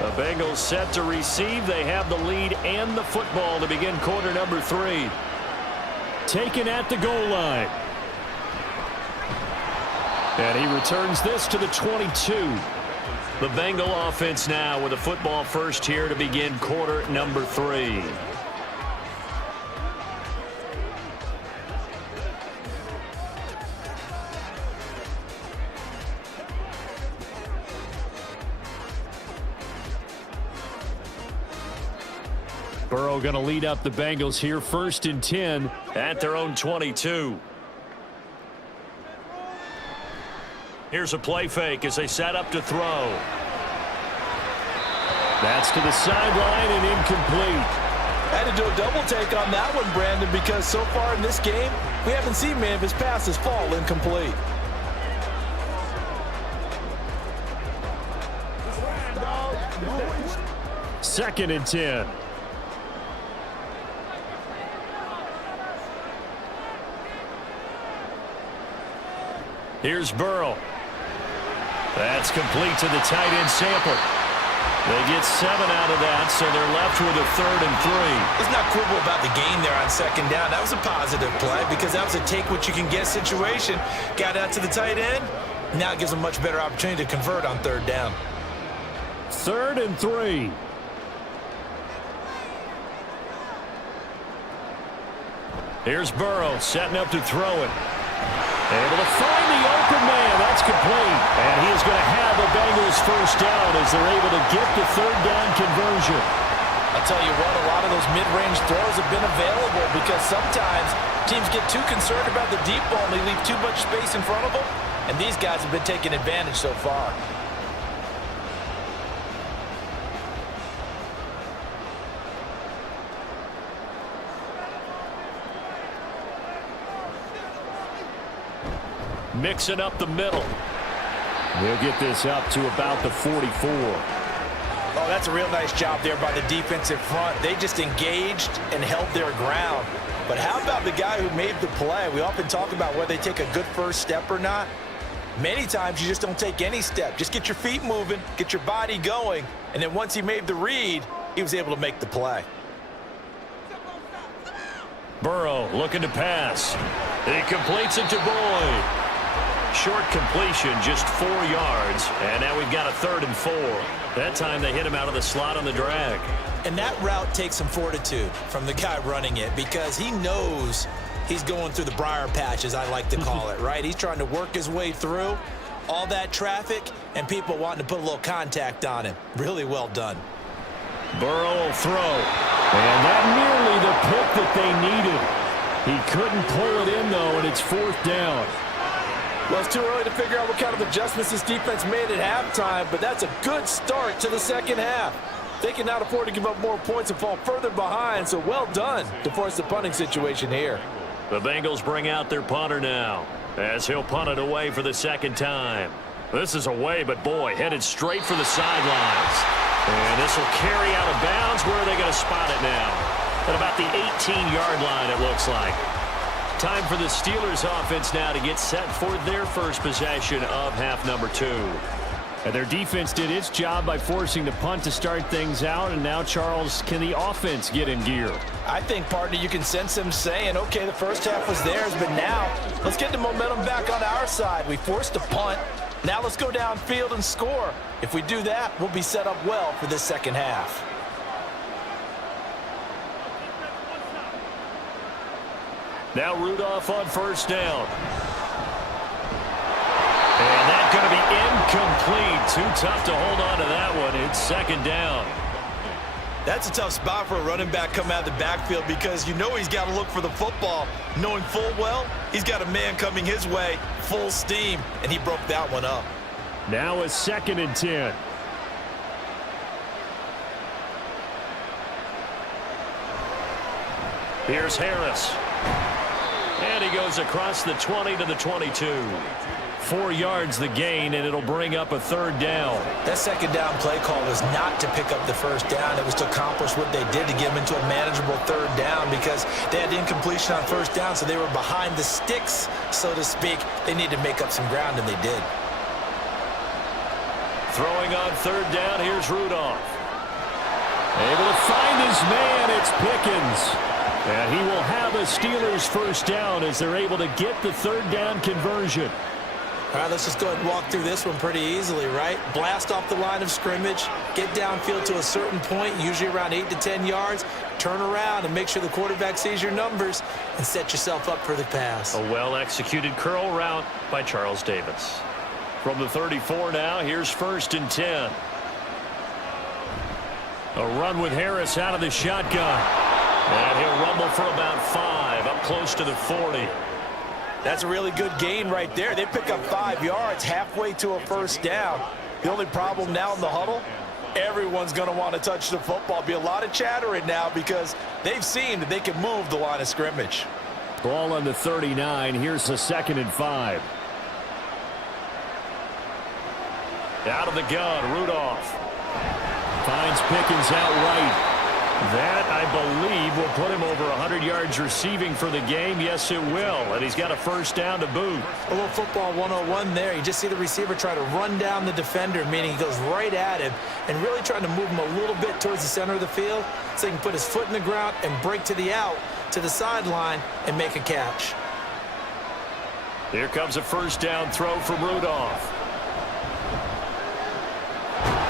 The Bengals set to receive. They have the lead and the football to begin quarter number 3. Taken at the goal line. And he returns this to the 22. The Bengal offense now with a football first here to begin quarter number 3. Burrow going to lead up the Bengals here, 1st and 10 at their own 22. Here's a play fake as they set up to throw. That's to the sideline and incomplete. Had to do a double take on that one, Brandon, because so far in this game, we haven't seen many of his passes fall incomplete. Second and 10. Here's Burrow. That's complete to the tight end Sample. They get 7 out of that, so they're left with a 3rd and 3. Let's not quibble about the gain there on 2nd down. That was a positive play because that was a take-what-you-can-get situation. Got out to the tight end. Now it gives them a much better opportunity to convert on 3rd down. 3rd and 3. Here's Burrow setting up to throw it. Able to find the open man. That's complete. And he is going to have a Bengals first down as they're able to get the third down conversion. I'll tell you what, a lot of those mid-range throws have been available because sometimes teams get too concerned about the deep ball and they leave too much space in front of them, and these guys have been taking advantage so far. Mixing up the middle. They'll get this up to about the 44. Oh, that's a real nice job there by the defensive front. They just engaged and held their ground. But how about the guy who made the play? We often talk about whether they take a good first step or not. Many times you just don't take any step. Just get your feet moving, get your body going, and then once he made the read, he was able to make the play. Burrow looking to pass. He completes it to Boyd. Short completion, just 4 yards, and now we've got a 3rd and 4. That time they hit him out of the slot on the drag. And that route takes some fortitude from the guy running it because he knows he's going through the briar patch, as I like to call it, right? He's trying to work his way through all that traffic and people wanting to put a little contact on him. Really well done. Burrow will throw. And that nearly the pick that they needed. He couldn't pull it in, though, and it's 4th down. Well, it's too early to figure out what kind of adjustments this defense made at halftime, but that's a good start to the second half. They cannot afford to give up more points and fall further behind, so well done to force the punting situation here. The Bengals bring out their punter now as he'll punt it away for the second time. This is away, but boy, headed straight for the sidelines. And this will carry out of bounds. Where are they going to spot it now? At about the 18-yard line, it looks like. Time for the Steelers offense now to get set for their first possession of half number 2. And their defense did its job by forcing the punt to start things out. And now, Charles, can the offense get in gear? I think, partner, you can sense them saying, okay, the first half was theirs, but now let's get the momentum back on our side. We forced a punt. Now let's go downfield and score. If we do that, we'll be set up well for this second half. Now Rudolph on first down. And that's going to be incomplete. Too tough to hold on to that one. It's 2nd down. That's a tough spot for a running back coming out of the backfield because you know he's got to look for the football, knowing full well he's got a man coming his way, full steam, and he broke that one up. Now a 2nd and 10. Here's Harris. And he goes across the 20 to the 22. 4 yards the gain, and it'll bring up a 3rd down. That second down play call was not to pick up the first down. It was to accomplish what they did to get them into a manageable 3rd down because they had incompletion on first down, so they were behind the sticks, so to speak. They needed to make up some ground, and they did. Throwing on 3rd down, here's Rudolph. Able to find his man, it's Pickens. And he will have a Steelers first down as they're able to get the 3rd down conversion. All right, let's just go ahead and walk through this one pretty easily, right? Blast off the line of scrimmage, get downfield to a certain point, usually around 8 to 10 yards, turn around and make sure the quarterback sees your numbers and set yourself up for the pass. A well-executed curl route by Charles Davis. From the 34 now, here's 1st and 10. A run with Harris out of the shotgun. And he'll rumble for about 5, up close to the 40. That's a really good gain right there. They pick up 5 yards halfway to a first down. The only problem now in the huddle, everyone's going to want to touch the football. Be a lot of chattering now because they've seen that they can move the line of scrimmage. Ball on the 39. Here's the 2nd and 5. Out of the gun, Rudolph. Finds Pickens out right. That, I believe, will put him over 100 yards receiving for the game. Yes, it will. And he's got a first down to boot. A little football 101 there. You just see the receiver try to run down the defender, meaning he goes right at him and really trying to move him a little bit towards the center of the field so he can put his foot in the ground and break to the out, to the sideline, and make a catch. Here comes a first down throw from Rudolph.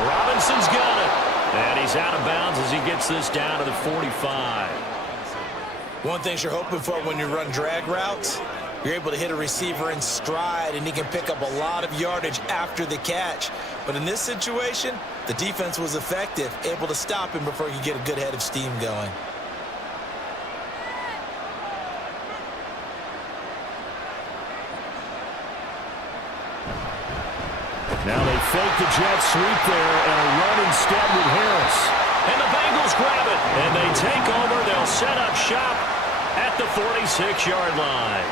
Robinson's got it. And he's out of bounds as he gets this down to the 45. One thing you're hoping for when you run drag routes You're able to hit a receiver in stride, and he can pick up a lot of yardage after the catch. But in this situation, the defense was effective, able to stop him before he could get a good head of steam going. Now they fake the jet sweep there and a run instead with Harris. And the Bengals grab it, and they take over. They'll set up shop at the 46-yard line.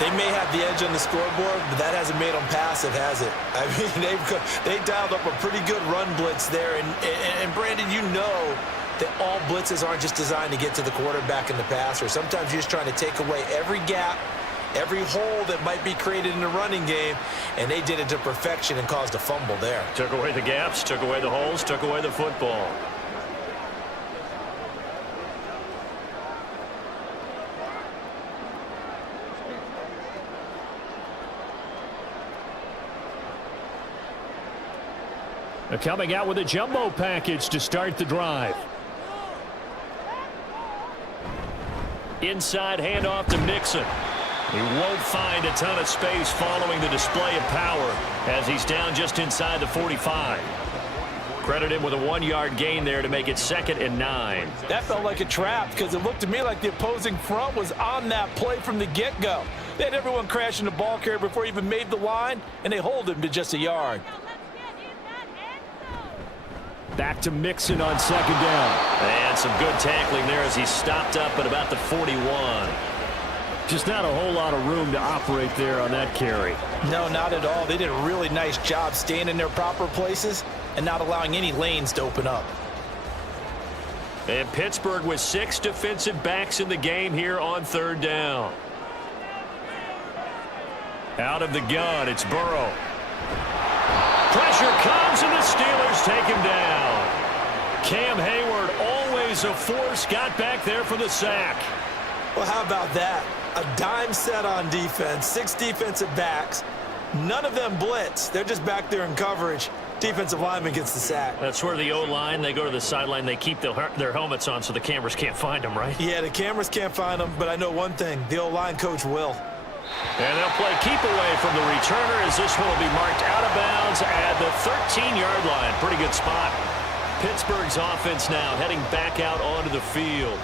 They may have the edge on the scoreboard, but that hasn't made them passive, has it? I mean, they dialed up a pretty good run blitz there. And Brandon, you know that all blitzes aren't just designed to get to the quarterback and the passer. Sometimes you're just trying to take away every gap, every hole that might be created in the running game, and they did it to perfection and caused a fumble there. Took away the gaps, took away the holes, took away the football. They're coming out with a jumbo package to start the drive. Inside handoff to Mixon. He won't find a ton of space following the display of power as he's down just inside the 45. Credit him with a 1-yard gain there to make it 2nd and 9. That felt like a trap because it looked to me like the opposing front was on that play from the get-go. They had everyone crashing the ball carrier before he even made the line, and they hold him to just a yard. Back to Mixon on 2nd down. And some good tackling there as he stopped up at about the 41. Just not a whole lot of room to operate there on that carry. No, not at all. They did a really nice job staying in their proper places and not allowing any lanes to open up. And Pittsburgh with 6 defensive backs in the game here on 3rd down. Out of the gun, it's Burrow. Pressure comes, and the Steelers take him down. Cam Hayward, always a force, got back there for the sack. Well, how about that? A dime set on defense, 6 defensive backs. None of them blitz. They're just back there in coverage. Defensive lineman gets the sack. That's where the O-line, they go to the sideline, they keep their helmets on so the cameras can't find them, right? Yeah, the cameras can't find them, but I know one thing. The O-line coach will. And they'll play keep away from the returner as this one will be marked out of bounds at the 13-yard line. Pretty good spot. Pittsburgh's offense now heading back out onto the field.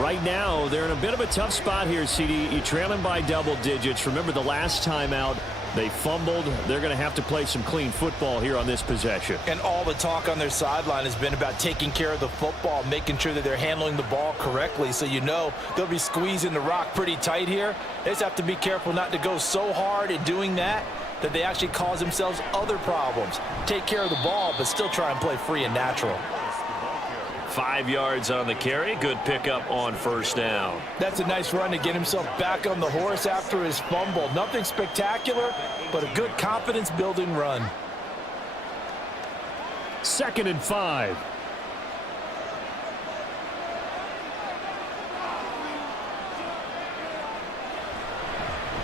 Right now, they're in a bit of a tough spot here, CD. You're trailing by double digits. Remember the last time out, they fumbled. They're going to have to play some clean football here on this possession. And all the talk on their sideline has been about taking care of the football, making sure that they're handling the ball correctly. So you know they'll be squeezing the rock pretty tight here. They just have to be careful not to go so hard in doing that they actually cause themselves other problems. Take care of the ball, but still try and play free and natural. 5 yards on the carry. Good pickup on 1st down. That's a nice run to get himself back on the horse after his fumble. Nothing spectacular, but a good confidence-building run. 2nd and 5.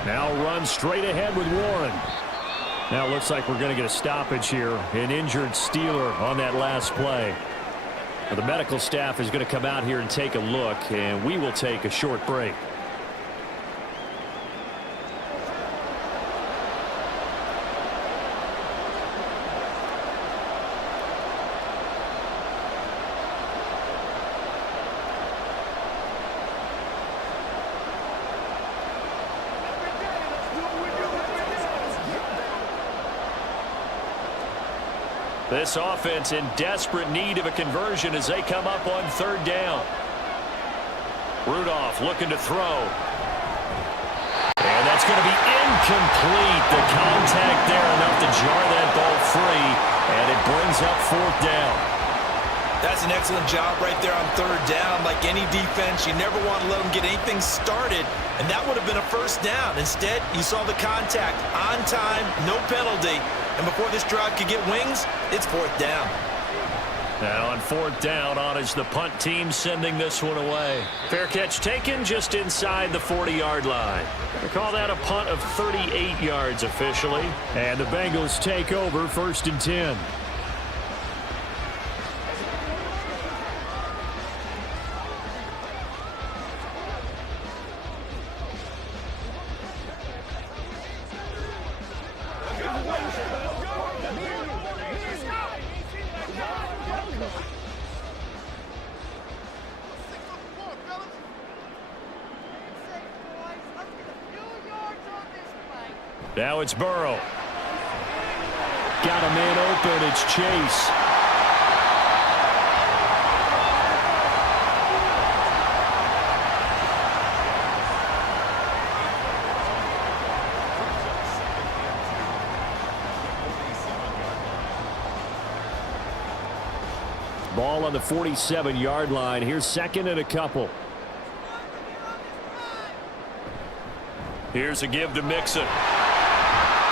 Now run straight ahead with Warren. Now it looks like we're going to get a stoppage here. An injured Steeler on that last play. Well, the medical staff is going to come out here and take a look, and we will take a short break. This offense in desperate need of a conversion as they come up on 3rd down. Rudolph looking to throw. And that's going to be incomplete. The contact there enough to jar that ball free, and it brings up 4th down. That's an excellent job right there on 3rd down. Like any defense, you never want to let them get anything started, and that would have been a 1st down. Instead, you saw the contact on time, no penalty. And before this drive could get wings, it's 4th down. And on 4th down, on is the punt team sending this one away. Fair catch taken just inside the 40-yard line. They call that a punt of 38 yards officially. And the Bengals take over 1st and 10. Now it's Burrow. Got a man open. It's Chase. Ball on the 47-yard line. Here's second and a couple. Here's a give to Mixon.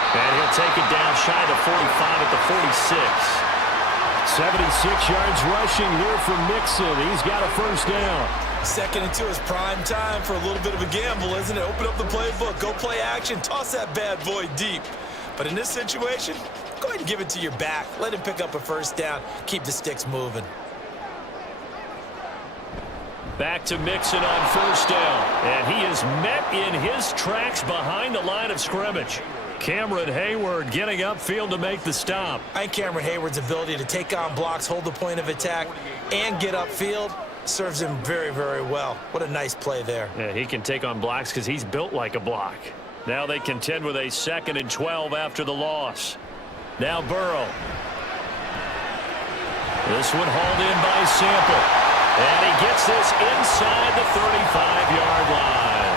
And he'll take it down shy of the 45 at the 46. 76 yards rushing here from Mixon. He's got a first down. Second and 2 is prime time for a little bit of a gamble, isn't it? Open up the playbook, go play action, toss that bad boy deep. But in this situation, go ahead and give it to your back. Let him pick up a first down. Keep the sticks moving. Back to Mixon on first down. And he is met in his tracks behind the line of scrimmage. Cameron Hayward getting upfield to make the stop. I think Cameron Hayward's ability to take on blocks, hold the point of attack, and get upfield serves him very, very well. What a nice play there. Yeah, he can take on blocks because he's built like a block. Now they contend with a 2nd and 12 after the loss. Now Burrow. This one hauled in by Sample. And he gets this inside the 35-yard line.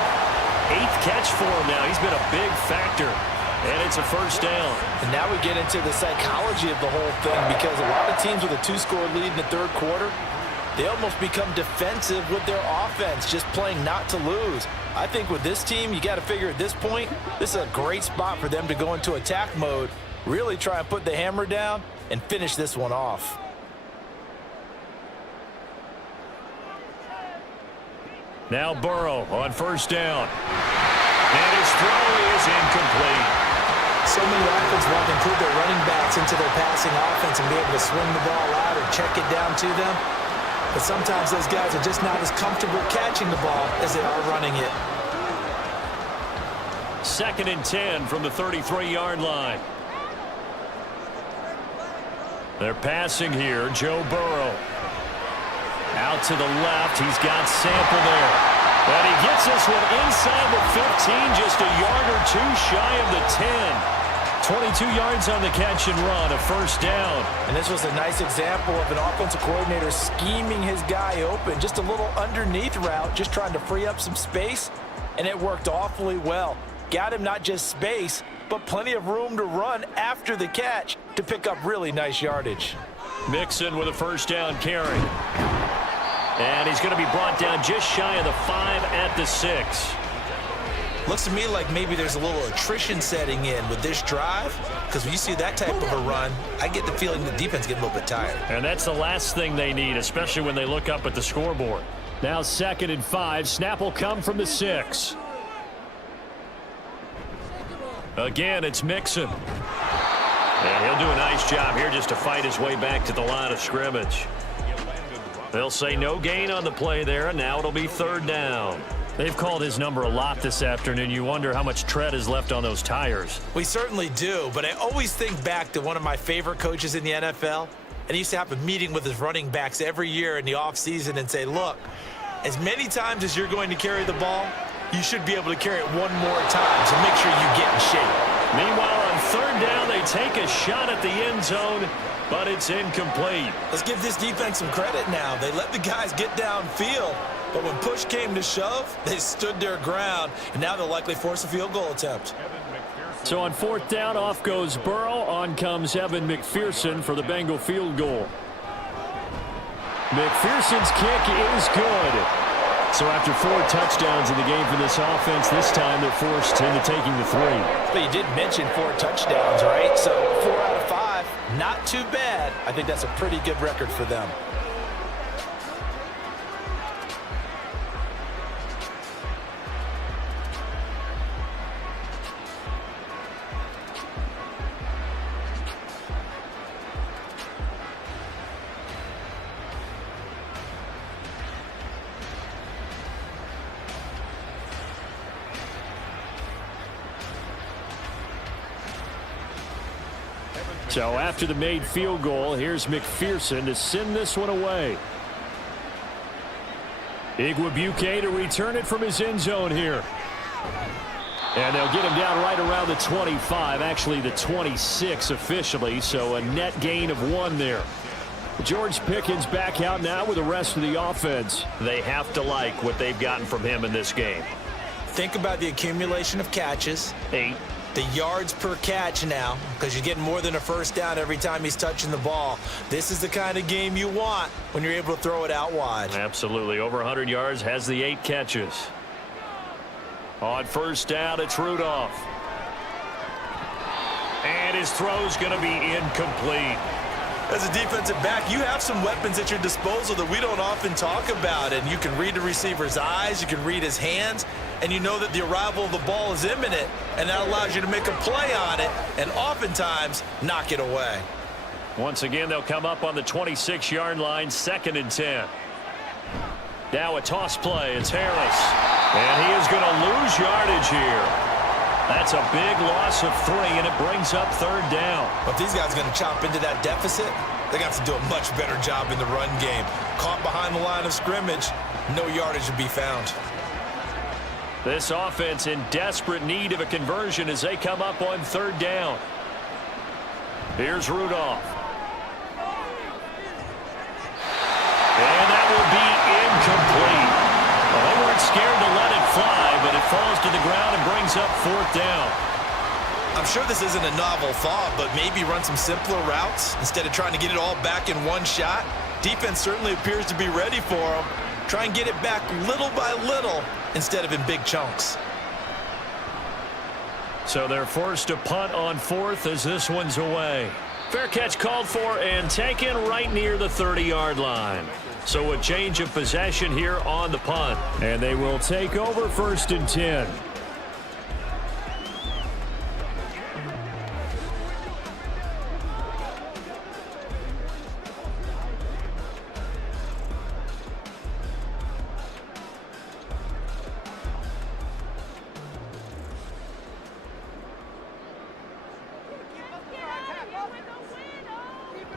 8th catch for him now. He's been a big factor. And it's a first down. And now we get into the psychology of the whole thing, because a lot of teams with a 2-score lead in the third quarter, they almost become defensive with their offense, just playing not to lose. I think with this team, you got to figure at this point, this is a great spot for them to go into attack mode, really try and put the hammer down and finish this one off. Now Burrow on first down. And his throw is incomplete. So many offenses want to include their running backs into their passing offense and be able to swing the ball out or check it down to them. But sometimes those guys are just not as comfortable catching the ball as they are running it. 2nd and 10 from the 33-yard line. They're passing here. Joe Burrow. Out to the left. He's got Sample there. And he gets this one inside the 15, just a yard or two shy of the 10. 22 yards on the catch and run, a first down. And this was a nice example of an offensive coordinator scheming his guy open. Just a little underneath route, just trying to free up some space, and it worked awfully well. Got him not just space, but plenty of room to run after the catch to pick up really nice yardage. Mixon with a first down carry. And he's going to be brought down just shy of the 5 at the 6. Looks to me like maybe there's a little attrition setting in with this drive, because when you see that type of a run, I get the feeling the defense getting a little bit tired. And that's the last thing they need, especially when they look up at the scoreboard. Now 2nd and 5. Snap will come from the 6. Again, it's Mixon. And he'll do a nice job here just to fight his way back to the line of scrimmage. They'll say no gain on the play there, and now it'll be 3rd down. They've called his number a lot this afternoon. You wonder how much tread is left on those tires. We certainly do, but I always think back to one of my favorite coaches in the NFL, and he used to have a meeting with his running backs every year in the offseason and say, look, as many times as you're going to carry the ball, you should be able to carry it one more time, so make sure you get in shape. Meanwhile, on 3rd down, they take a shot at the end zone, but it's incomplete. Let's give this defense some credit now. They let the guys get downfield, but when push came to shove, they stood their ground, and now they'll likely force a field goal attempt. So on 4th down, off goes Burrow. On comes Evan McPherson for the Bengal field goal. McPherson's kick is good. So after 4 touchdowns in the game for this offense, this time they're forced into taking the 3. But you did mention 4 touchdowns, right? So 4 out of 5, not too bad. I think that's a pretty good record for them. So after the made field goal, here's McPherson to send this one away. Igwebuike to return it from his end zone here. And they'll get him down right around the 25, actually the 26 officially, so a net gain of 1 there. George Pickens back out now with the rest of the offense. They have to like what they've gotten from him in this game. Think about the accumulation of catches. 8. The yards per catch now, because you're getting more than a first down every time he's touching the ball. This is the kind of game you want when you're able to throw it out wide. Absolutely. Over 100 yards, has the 8 catches. On first down, it's Rudolph. And his throw's going to be incomplete. As a defensive back, you have some weapons at your disposal that we don't often talk about. And you can read the receiver's eyes, you can read his hands, and you know that the arrival of the ball is imminent. And that allows you to make a play on it and oftentimes knock it away. Once again, they'll come up on the 26-yard line, 2nd and 10. Now a toss play. It's Harris. And he is going to lose yardage here. That's a big loss of 3, and it brings up 3rd down. But these guys are going to chop into that deficit. They're going to have to do a much better job in the run game. Caught behind the line of scrimmage, no yardage to be found. This offense in desperate need of a conversion as they come up on 3rd down. Here's Rudolph. And that will be incomplete. Well, they weren't scared to let it fly, but it falls to the ground and brings up 4th down. I'm sure this isn't a novel thought, but maybe run some simpler routes instead of trying to get it all back in one shot. Defense certainly appears to be ready for them. Try and get it back little by little instead of in big chunks. So they're forced to punt on 4th as this one's away. Fair catch called for and taken right near the 30-yard line. So a change of possession here on the punt. And they will take over 1st and 10.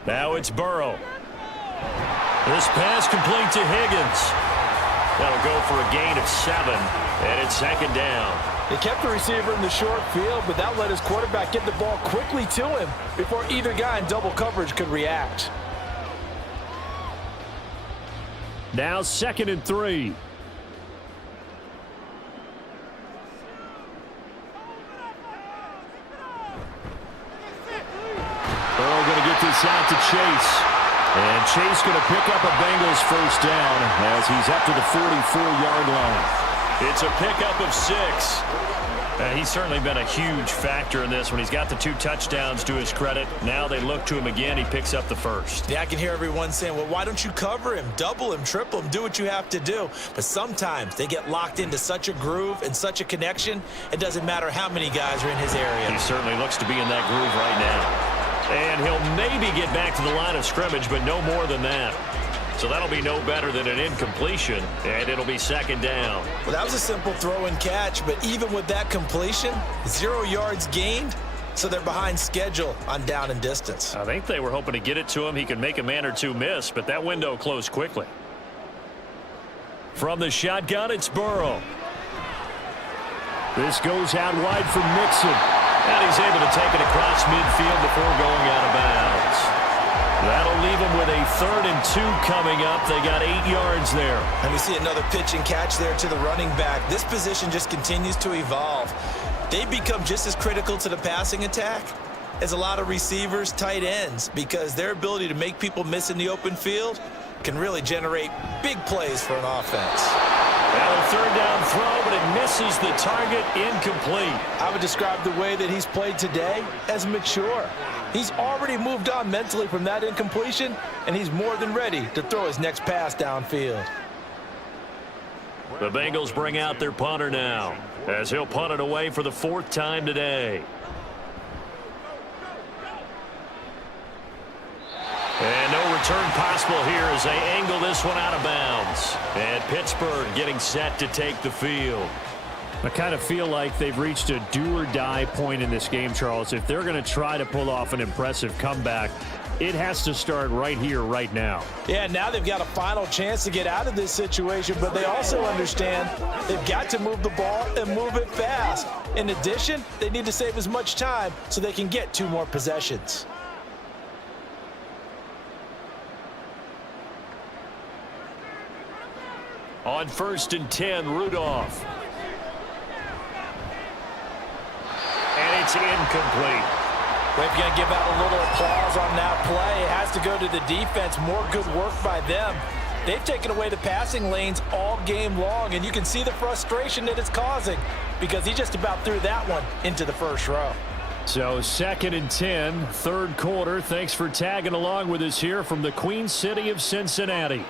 Now it's Burrow. This pass complete to Higgins. That'll go for a gain of 7, and it's 2nd down. They kept the receiver in the short field, but that let his quarterback get the ball quickly to him before either guy in double coverage could react. Now 2nd and 3. Burrow going to get this out to Chase. And Chase going to pick up a Bengals first down as he's up to the 44-yard line. It's a pickup of 6. He's certainly been a huge factor in this when he's got the 2 touchdowns to his credit. Now they look to him again. He picks up the first. Yeah, I can hear everyone saying, well, why don't you cover him, double him, triple him, do what you have to do. But sometimes they get locked into such a groove and such a connection, it doesn't matter how many guys are in his area. He certainly looks to be in that groove right now. And he'll maybe get back to the line of scrimmage, but no more than that. So that'll be no better than an incompletion, and it'll be 2nd down. Well, that was a simple throw and catch, but even with that completion, 0 yards gained, so they're behind schedule on down and distance. I think they were hoping to get it to him. He could make a man or 2 miss, but that window closed quickly. From the shotgun, it's Burrow. This goes out wide for Mixon. And he's able to take it across midfield before going out of bounds. That'll leave him with a 3rd and 2 coming up. They got 8 yards there. And we see another pitch and catch there to the running back. This position just continues to evolve. They become just as critical to the passing attack as a lot of receivers, tight ends, because their ability to make people miss in the open field can really generate big plays for an offense. Now a 3rd down throw, but it misses the target, incomplete. I would describe the way that he's played today as mature. He's already moved on mentally from that incompletion, and he's more than ready to throw his next pass downfield. The Bengals bring out their punter now, as he'll punt it away for the 4th time today. And no return possible here as they angle this one out of bounds. And Pittsburgh getting set to take the field. I kind of feel like they've reached a do-or-die point in this game, Charles. If they're going to try to pull off an impressive comeback, It has to start right here, right now. Yeah, now they've got a final chance to get out of this situation, but they also understand they've got to move the ball and move it fast. In addition, they need to save as much time so they can get 2 more possessions. On 1st and 10, Rudolph. And it's incomplete. We're going to give out a little applause on that play. It has to go to the defense. More good work by them. They've taken away the passing lanes all game long, and you can see the frustration that it's causing because he just about threw that one into the first row. So 2nd and 10, 3rd quarter. Thanks for tagging along with us here from the Queen City of Cincinnati.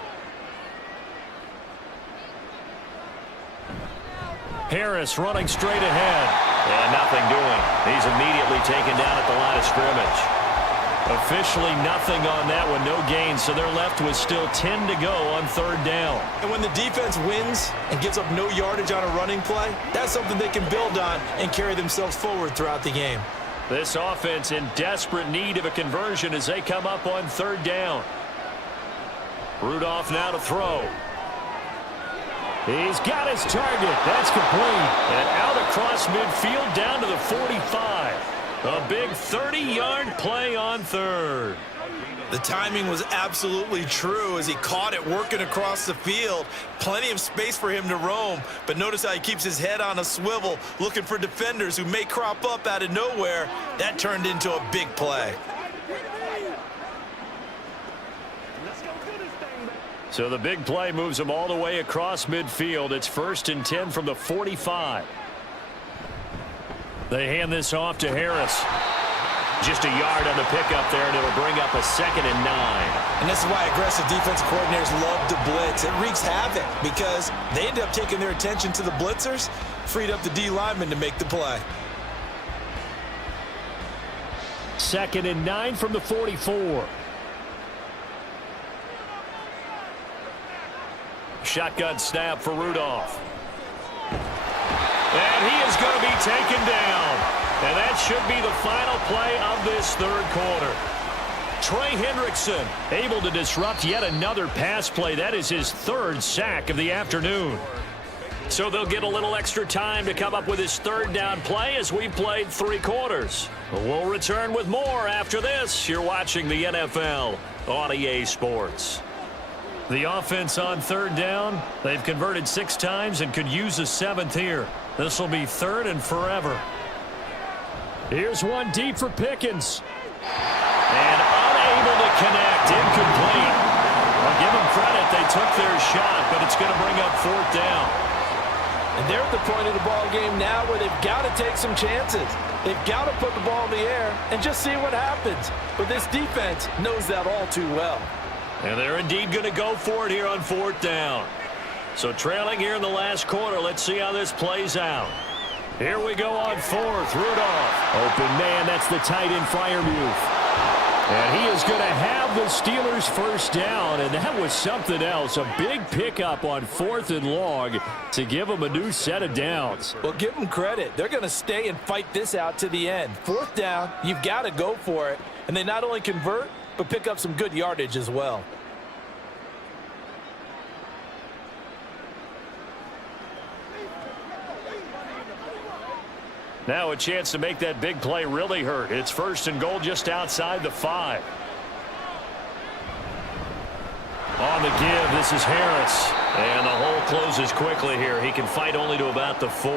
Harris running straight ahead. And nothing doing. He's immediately taken down at the line of scrimmage. Officially nothing on that one. No gain, so they're left with still 10 to go on 3rd down. And when the defense wins and gives up no yardage on a running play, that's something they can build on and carry themselves forward throughout the game. This offense in desperate need of a conversion as they come up on 3rd down. Rudolph now to throw. He's got his target. That's complete. And out across midfield down to the 45. A big 30-yard play on 3rd. The timing was absolutely true as he caught it working across the field. Plenty of space for him to roam, but notice how he keeps his head on a swivel looking for defenders who may crop up out of nowhere. That turned into a big play. So the big play moves them all the way across midfield. It's 1st and 10 from the 45. They hand this off to Harris. Just a yard on the pickup there, and it'll bring up a 2nd and 9. And this is why aggressive defensive coordinators love to blitz. It wreaks havoc because they end up taking their attention to the blitzers, freed up the D lineman to make the play. 2nd and 9 from the 44. Shotgun snap for Rudolph. And he is going to be taken down. And that should be the final play of this 3rd quarter. Trey Hendrickson able to disrupt yet another pass play. That is his 3rd sack of the afternoon. So they'll get a little extra time to come up with his 3rd down play as we played 3 quarters. We'll return with more after this. You're watching the NFL on EA Sports. The offense on 3rd down. They've converted 6 times and could use a 7th here. This will be 3rd and forever. Here's one deep for Pickens. And unable to connect. Incomplete. I'll give them credit. They took their shot, but it's going to bring up 4th down. And they're at the point of the ball game now where they've got to take some chances. They've got to put the ball in the air and just see what happens. But this defense knows that all too well. And they're indeed going to go for it here on 4th down. So trailing here in the last quarter. Let's see how this plays out. Here we go on 4th. Rudolph. Open man. That's the tight end Freiermuth. And he is going to have the Steelers' 1st down. And that was something else. A big pickup on 4th and long to give them a new set of downs. Well, give them credit. They're going to stay and fight this out to the end. 4th down, you've got to go for it. And they not only convert, but pick up some good yardage as well. Now a chance to make that big play really hurt. It's 1st and goal just outside the 5. On the give, this is Harris. And the hole closes quickly here. He can fight only to about the 4.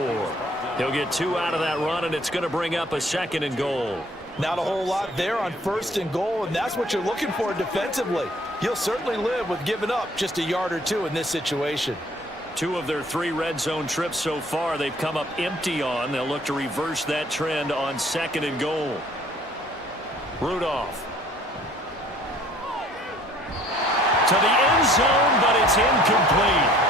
He'll get 2 out of that run, and it's going to bring up a 2nd and goal. Not a whole lot there on 1st and goal, and that's what you're looking for defensively. You'll certainly live with giving up just a yard or 2 in this situation. 2 of their 3 red zone trips so far they've come up empty on. They'll look to reverse that trend on 2nd and goal. Rudolph. To the end zone, but it's incomplete.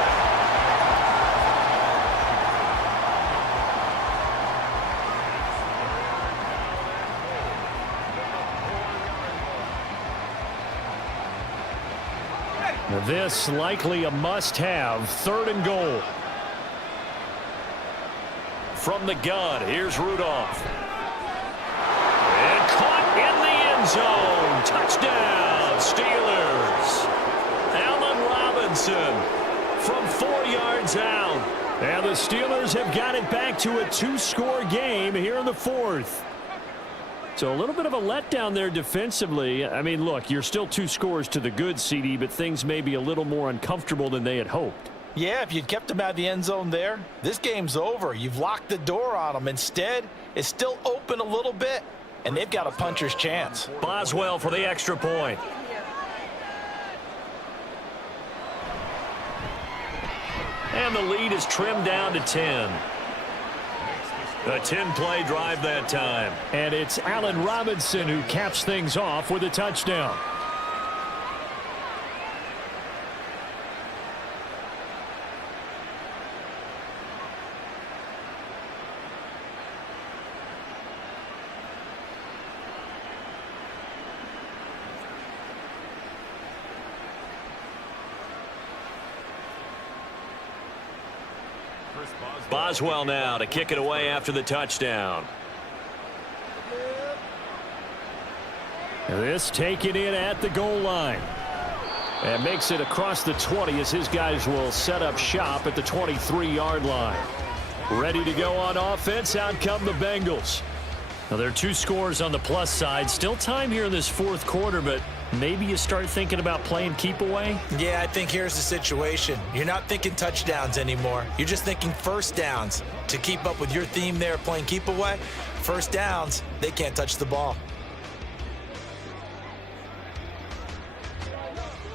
This likely a must-have. 3rd and goal. From the gun, here's Rudolph. And caught in the end end zone. Touchdown, Steelers. Allen Robinson from 4 yards out. And the Steelers have got it back to a 2-score game here in the fourth. So a little bit of a letdown there defensively. I mean, look, you're still 2 scores to the good, CD, but things may be a little more uncomfortable than they had hoped. Yeah, if you'd kept them out of the end zone there, this game's over. You've locked the door on them. Instead, it's still open a little bit, and they've got a puncher's chance. Boswell for the extra point. And the lead is trimmed down to 10. A 10-play drive that time. And it's Allen Robinson who caps things off with a touchdown. Boswell now to kick it away after the touchdown. This taken in at the goal line. And makes it across the 20 as his guys will set up shop at the 23-yard line. Ready to go on offense. Out come the Bengals. Now, there are 2 scores on the plus side. Still time here in this fourth quarter, but maybe you start thinking about playing keep away? Yeah, I think here's the situation. You're not thinking touchdowns anymore. You're just thinking first downs. To keep up with your theme there playing keep away, first downs, they can't touch the ball.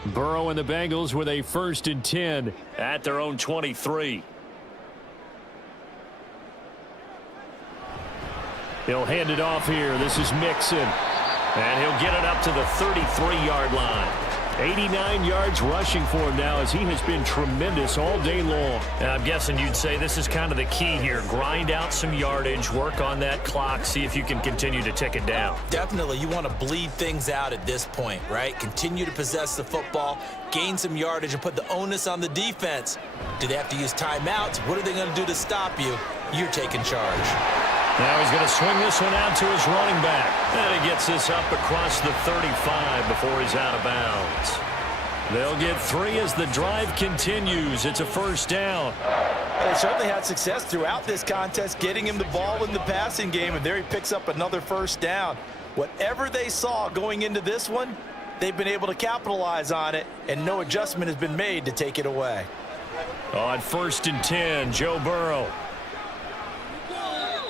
Burrow and the Bengals with a 1st and 10 at their own 23. He'll hand it off here. This is Mixon. And he'll get it up to the 33-yard line. 89 yards rushing for him now as he has been tremendous all day long. And I'm guessing you'd say this is kind of the key here. Grind out some yardage, work on that clock, see if you can continue to tick it down. Definitely, you want to bleed things out at this point, right? Continue to possess the football, gain some yardage, and put the onus on the defense. Do they have to use timeouts? What are they going to do to stop you? You're taking charge. Now he's going to swing this one out to his running back. And he gets this up across the 35 before he's out of bounds. They'll get 3 as the drive continues. It's a 1st down. They certainly had success throughout this contest, getting him the ball in the passing game, and there he picks up another 1st down. Whatever they saw going into this one, they've been able to capitalize on it, and no adjustment has been made to take it away. On 1st and 10, Joe Burrow.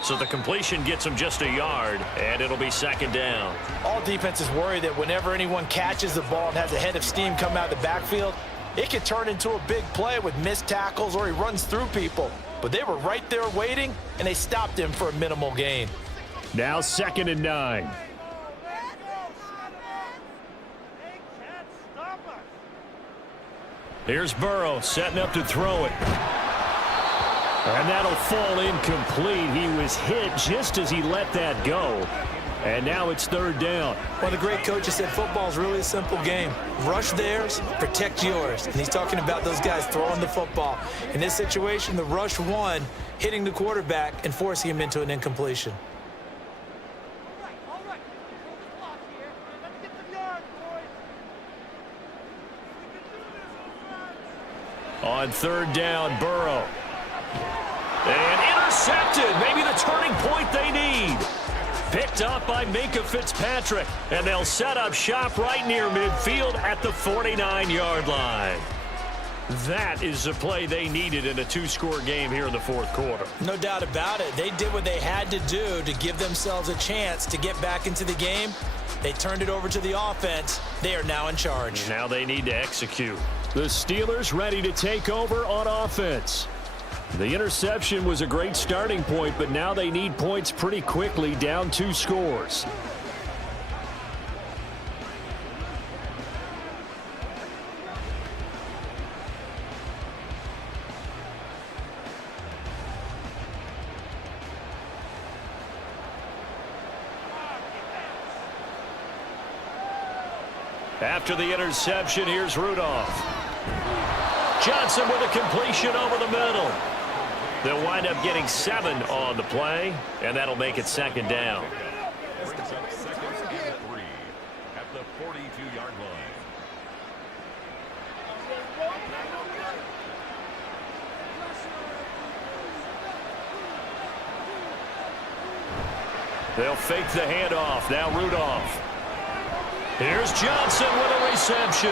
So the completion gets him just a yard, and it'll be 2nd down. All defenses worry that whenever anyone catches the ball and has a head of steam come out of the backfield, it could turn into a big play with missed tackles or he runs through people. But they were right there waiting, and they stopped him for a minimal gain. Now 2nd and 9. Here's Burrow setting up to throw it. And that'll fall incomplete. He was hit just as he let that go. And now it's 3rd down. One of the great coaches said football is really a simple game. Rush theirs, protect yours. And he's talking about those guys throwing the football. In this situation, the rush won, hitting the quarterback and forcing him into an incompletion. On 3rd down, Burrow. And intercepted. Maybe the turning point they need. Picked up by Minka Fitzpatrick. And they'll set up shop right near midfield at the 49-yard line. That is the play they needed in a 2-score game here in the fourth quarter. No doubt about it. They did what they had to do to give themselves a chance to get back into the game. They turned it over to the offense. They are now in charge. Now they need to execute. The Steelers ready to take over on offense. The interception was a great starting point, but now they need points pretty quickly, down 2 scores. After the interception, here's Rudolph. Johnson with a completion over the middle. They'll wind up getting 7 on the play, and that'll make it 2nd down. They'll fake the handoff. Now Rudolph. Here's Johnson with a reception.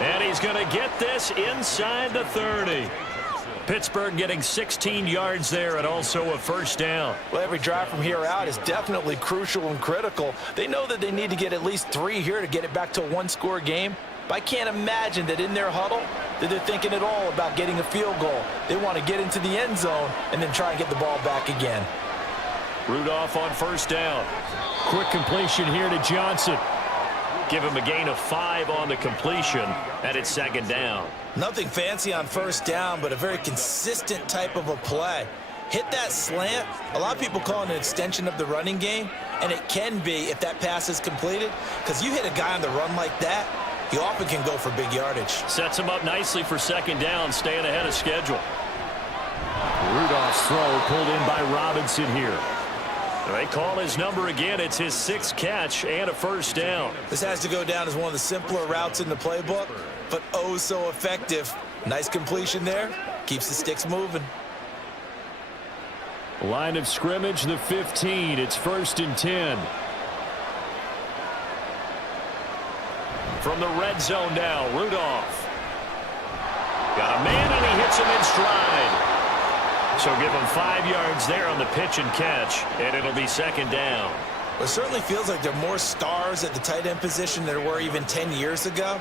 And he's going to get this inside the 30. Pittsburgh getting 16 yards there and also a first down. Well, every drive from here out is definitely crucial and critical. They know that they need to get at least 3 here to get it back to a one-score game. But I can't imagine that in their huddle that they're thinking at all about getting a field goal. They want to get into the end zone and then try and get the ball back again. Rudolph on first down. Quick completion here to Johnson. Give him a gain of 5 on the completion, and it's second down. Nothing fancy on first down, but a very consistent type of a play. Hit that slant. A lot of people call it an extension of the running game, and it can be if that pass is completed, because you hit a guy on the run like that, he often can go for big yardage. Sets him up nicely for second down, staying ahead of schedule. Rudolph's throw pulled in by Robinson here. They call his number again. It's his 6th catch and a first down. This has to go down as one of the simpler routes in the playbook, but oh so effective. Nice completion there. Keeps the sticks moving. Line of scrimmage, the 15. It's 1st and 10. From the red zone now, Rudolph. Got a man, and he hits him in stride. So give him 5 yards there on the pitch and catch, and it'll be second down. Well, it certainly feels like there are more stars at the tight end position than there were even 10 years ago.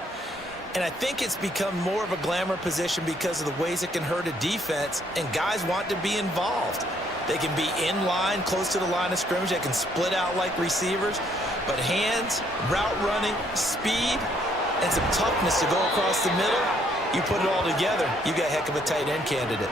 And I think it's become more of a glamour position because of the ways it can hurt a defense, and guys want to be involved. They can be in line, close to the line of scrimmage. They can split out like receivers. But hands, route running, speed, and some toughness to go across the middle, you put it all together, you got a heck of a tight end candidate.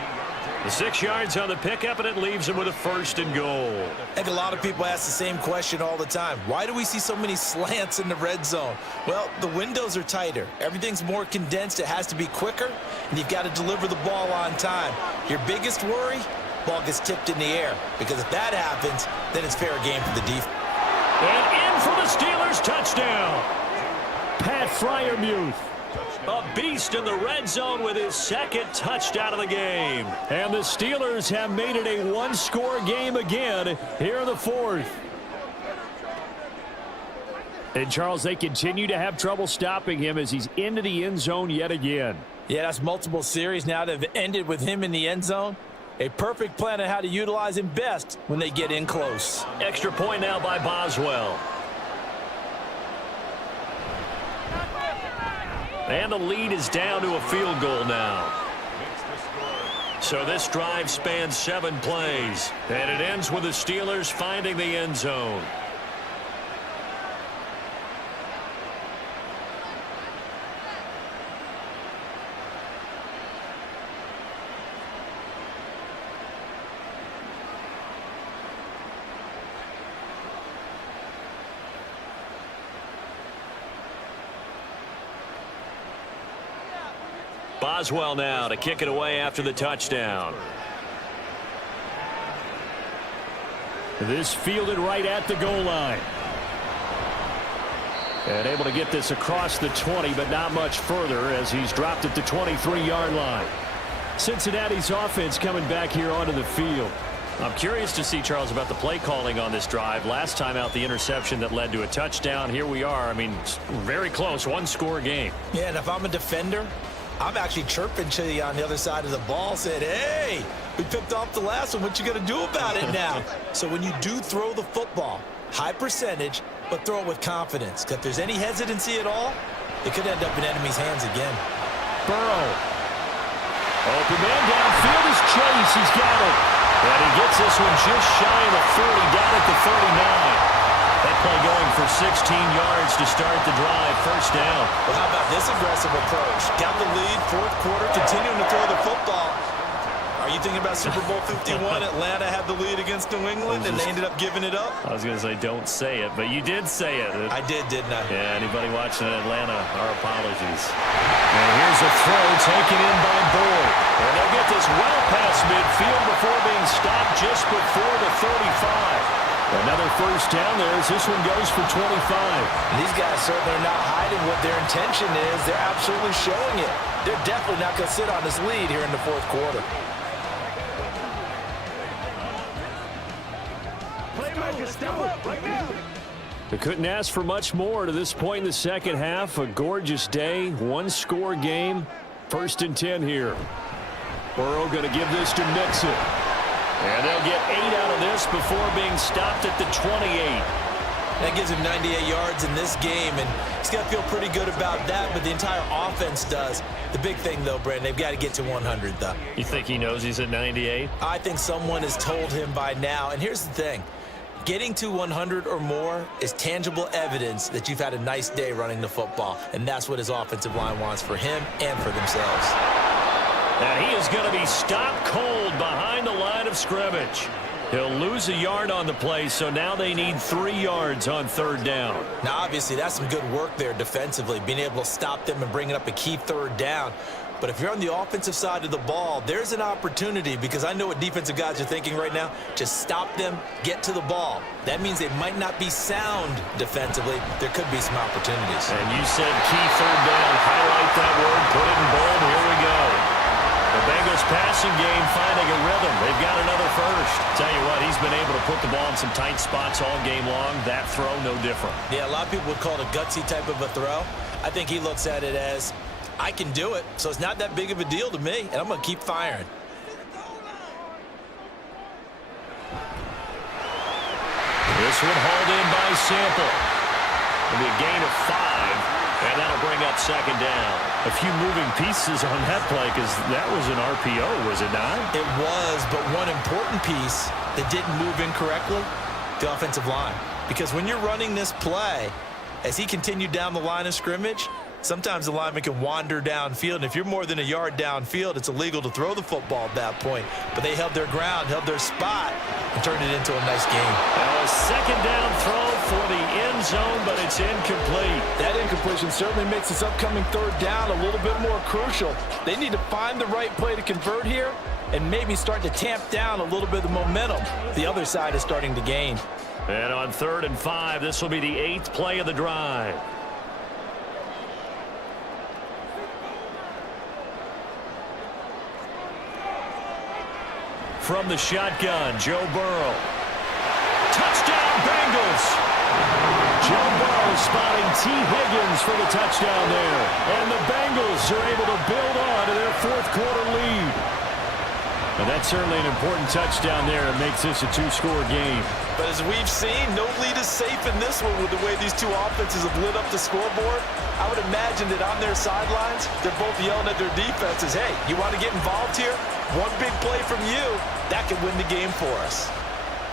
The 6 yards on the pickup, and it leaves him with a 1st and goal. I think a lot of people ask the same question all the time. Why do we see so many slants in the red zone? Well, the windows are tighter. Everything's more condensed. It has to be quicker, and you've got to deliver the ball on time. Your biggest worry, ball gets tipped in the air, because if that happens, then it's fair game for the defense. And in for the Steelers, touchdown. Pat Freiermuth. A beast in the red zone with his 2nd touchdown of the game. And the Steelers have made it a one-score game again here in the 4th. And, Charles, they continue to have trouble stopping him as he's into the end zone yet again. Yeah, that's multiple series now that have ended with him in the end zone. A perfect plan on how to utilize him best when they get in close. Extra point now by Boswell. And the lead is down to a field goal now. So this drive spans 7 plays. And it ends with the Steelers finding the end zone. Boswell now to kick it away after the touchdown. This fielded right at the goal line. And able to get this across the 20, but not much further as he's dropped at the 23-yard line. Cincinnati's offense coming back here onto the field. I'm curious to see, Charles, about the play calling on this drive. Last time out, the interception that led to a touchdown. Here we are. I mean, very close, one-score game. Yeah, and if I'm a defender, I'm actually chirping to you on the other side of the ball, saying, hey, we picked off the last one. What you going to do about it now? So when you do throw the football, high percentage, but throw it with confidence. Because if there's any hesitancy at all, it could end up in enemy's hands again. Burrow. Open man downfield is Chase. He's got it. And he gets this one just shy of the 40, down at the 39. That play going for 16 yards to start the drive. First down. Well, how about this aggressive approach? Got the lead, 4th quarter, continuing to throw the football. Are you thinking about Super Bowl 51? Atlanta had the lead against New England, and they ended up giving it up? I was going to say don't say it, but you did say it. I did, didn't I? Yeah, anybody watching Atlanta, our apologies. And here's a throw taken in by Boyd. And they'll get this well past midfield before being stopped just before the 35. Another first down there as this one goes for 25. And these guys certainly are not hiding what their intention is. They're absolutely showing it. They're definitely not going to sit on this lead here in the 4th quarter. Playmaker. can step up right now. They couldn't ask for much more to this point in the second half. A gorgeous day, one-score game. 1st and 10 here. Burrow going to give this to Mixon. And they'll get 8 out of this before being stopped at the 28. That gives him 98 yards in this game, and he's got to feel pretty good about that, but the entire offense does. The big thing, though, Brandon, they've got to get to 100, though. You think he knows he's at 98? I think someone has told him by now, and here's the thing. Getting to 100 or more is tangible evidence that you've had a nice day running the football, and that's what his offensive line wants for him and for themselves. And he is going to be stopped cold behind the line of scrimmage. He'll lose a yard on the play, so now they need 3 yards on 3rd down. Now, obviously, that's some good work there defensively, being able to stop them and bringing up a key 3rd down. But if you're on the offensive side of the ball, there's an opportunity, because I know what defensive guys are thinking right now. Just stop them, get to the ball. That means they might not be sound defensively. There could be some opportunities. And you said key 3rd down. Highlight that word, put it in bold. Here we go. The Bengals passing game finding a rhythm. They've got another first. Tell you what, he's been able to put the ball in some tight spots all game long. That throw, no different. Yeah, a lot of people would call it a gutsy type of a throw. I think he looks at it as, I can do it, so it's not that big of a deal to me, and I'm going to keep firing. This one hauled in by Sample. It'll be a gain of 5. And that'll bring up 2nd down. A few moving pieces on that play, because that was an RPO, was it not? It was, but one important piece that didn't move incorrectly, the offensive line. Because when you're running this play, as he continued down the line of scrimmage, sometimes the lineman can wander downfield, and if you're more than a yard downfield, it's illegal to throw the football at that point. But they held their ground, held their spot, and turned it into a nice game. Now a 2nd down throw for the end zone, but it's incomplete. That incompletion certainly makes this upcoming 3rd down a little bit more crucial. They need to find the right play to convert here and maybe start to tamp down a little bit of the momentum the other side is starting to gain. And on 3rd and 5, this will be the 8th play of the drive. From the shotgun, Joe Burrow. Touchdown, Bengals! Joe Burrow spotting T. Higgins for the touchdown there. And the Bengals are able to build on to their 4th quarter lead. And that's certainly an important touchdown there. It makes this a 2-score game. But as we've seen, no lead is safe in this one with the way these two offenses have lit up the scoreboard. I would imagine that on their sidelines, they're both yelling at their defenses, hey, you want to get involved here? One big play from you, that could win the game for us.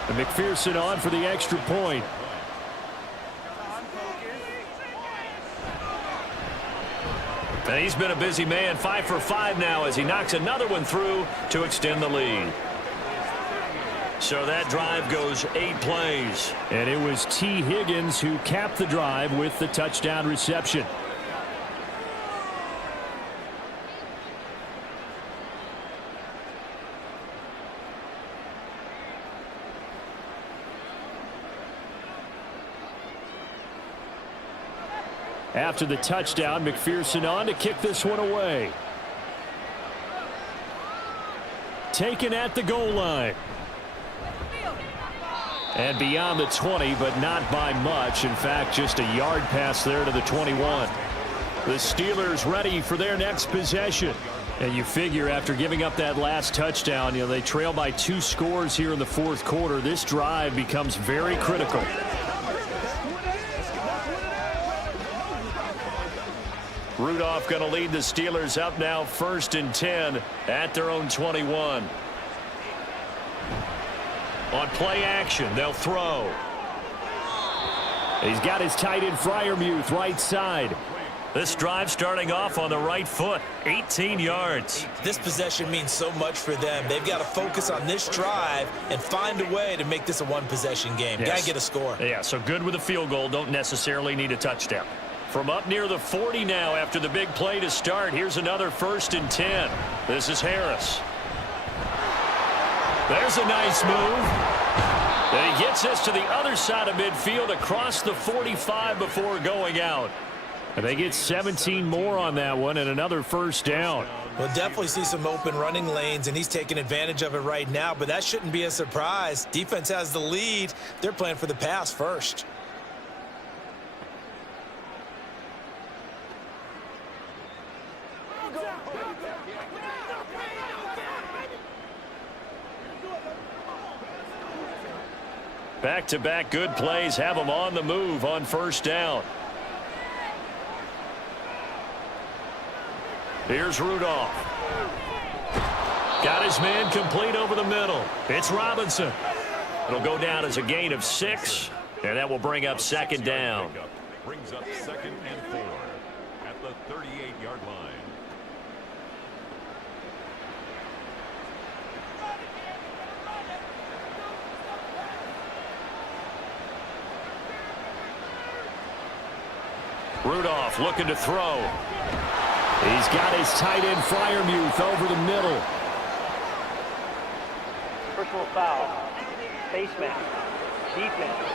And McPherson on for the extra point. And he's been a busy man, 5 for 5 now as he knocks another one through to extend the lead. So that drive goes 8 plays. And it was T. Higgins who capped the drive with the touchdown reception. After the touchdown, McPherson on to kick this one away. Taken at the goal line. And beyond the 20, but not by much. In fact, just a yard pass there to the 21. The Steelers ready for their next possession. And you figure after giving up that last touchdown, they trail by 2 scores here in the 4th quarter. This drive becomes very critical. Rudolph going to lead the Steelers up now 1st and 10 at their own 21. On play action, they'll throw. He's got his tight end Freiermuth right side. This drive starting off on the right foot, 18 yards. This possession means so much for them. They've got to focus on this drive and find a way to make this a one-possession game. Yes. Got to get a score. Yeah, so good with a field goal. Don't necessarily need a touchdown. From up near the 40 now after the big play to start. Here's another 1st and 10. This is Harris. There's a nice move. And he gets us to the other side of midfield across the 45 before going out. And they get 17 more on that one and another 1st down. We'll definitely see some open running lanes, and he's taking advantage of it right now, but that shouldn't be a surprise. Defense has the lead. They're playing for the pass first. Back-to-back good plays have them on the move on first down. Here's Rudolph. Got his man complete over the middle. It's Robinson. It'll go down as a gain of 6, and that will bring up second down. Brings up 2nd and 4 at the 38-yard line. Rudolph looking to throw. He's got his tight end Freiermuth over the middle. Personal foul. Face mask. Defense.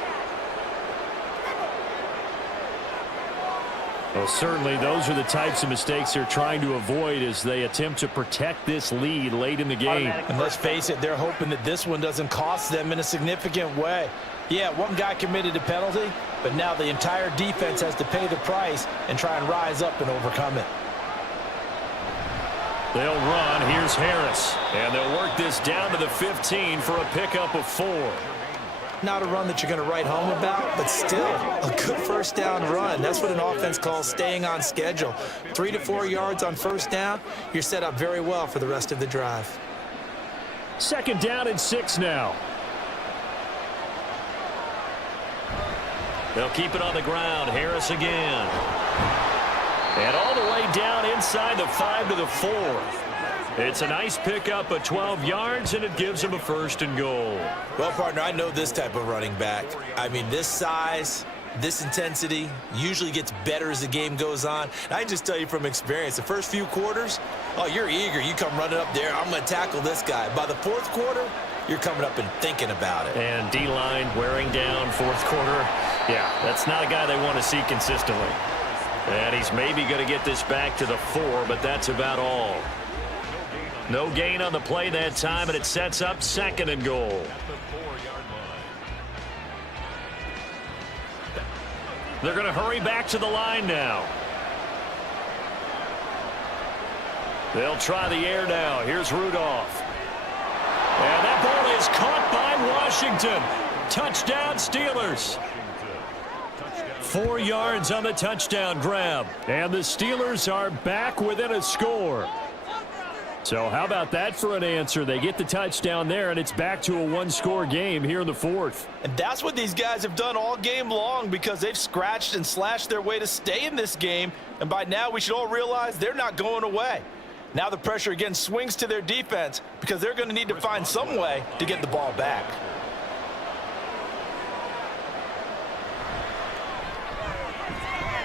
Well, certainly those are the types of mistakes they're trying to avoid as they attempt to protect this lead late in the game. And let's face it, they're hoping that this one doesn't cost them in a significant way. Yeah, one guy committed a penalty, but now the entire defense has to pay the price and try and rise up and overcome it. They'll run. Here's Harris. And they'll work this down to the 15 for a pickup of 4. Not a run that you're going to write home about, but still a good first down run. That's what an offense calls staying on schedule. 3 to 4 yards on first down. You're set up very well for the rest of the drive. Second down and 6 now. They'll keep it on the ground. Harris again. And all the way down inside the 5 to the 4. It's a nice pickup of 12 yards, and it gives him a 1st and goal. Well, partner, I know this type of running back. I mean, this size, this intensity usually gets better as the game goes on. And I can just tell you from experience, the first few quarters, oh, you're eager. You come running up there, I'm going to tackle this guy. By the 4th quarter, you're coming up and thinking about it. And D-line wearing down 4th quarter. Yeah, that's not a guy they want to see consistently. And he's maybe going to get this back to the 4, but that's about all. No gain on the play that time, and it sets up 2nd and goal. They're going to hurry back to the line now. They'll try the air now. Here's Rudolph. And that ball is caught by Washington. Touchdown, Steelers. 4 yards on the touchdown grab. And the Steelers are back within a score. So how about that for an answer? They get the touchdown there, and it's back to a 1-score game here in the 4th. And that's what these guys have done all game long because they've scratched and slashed their way to stay in this game. And by now, we should all realize they're not going away. Now the pressure again swings to their defense because they're going to need to find some way to get the ball back.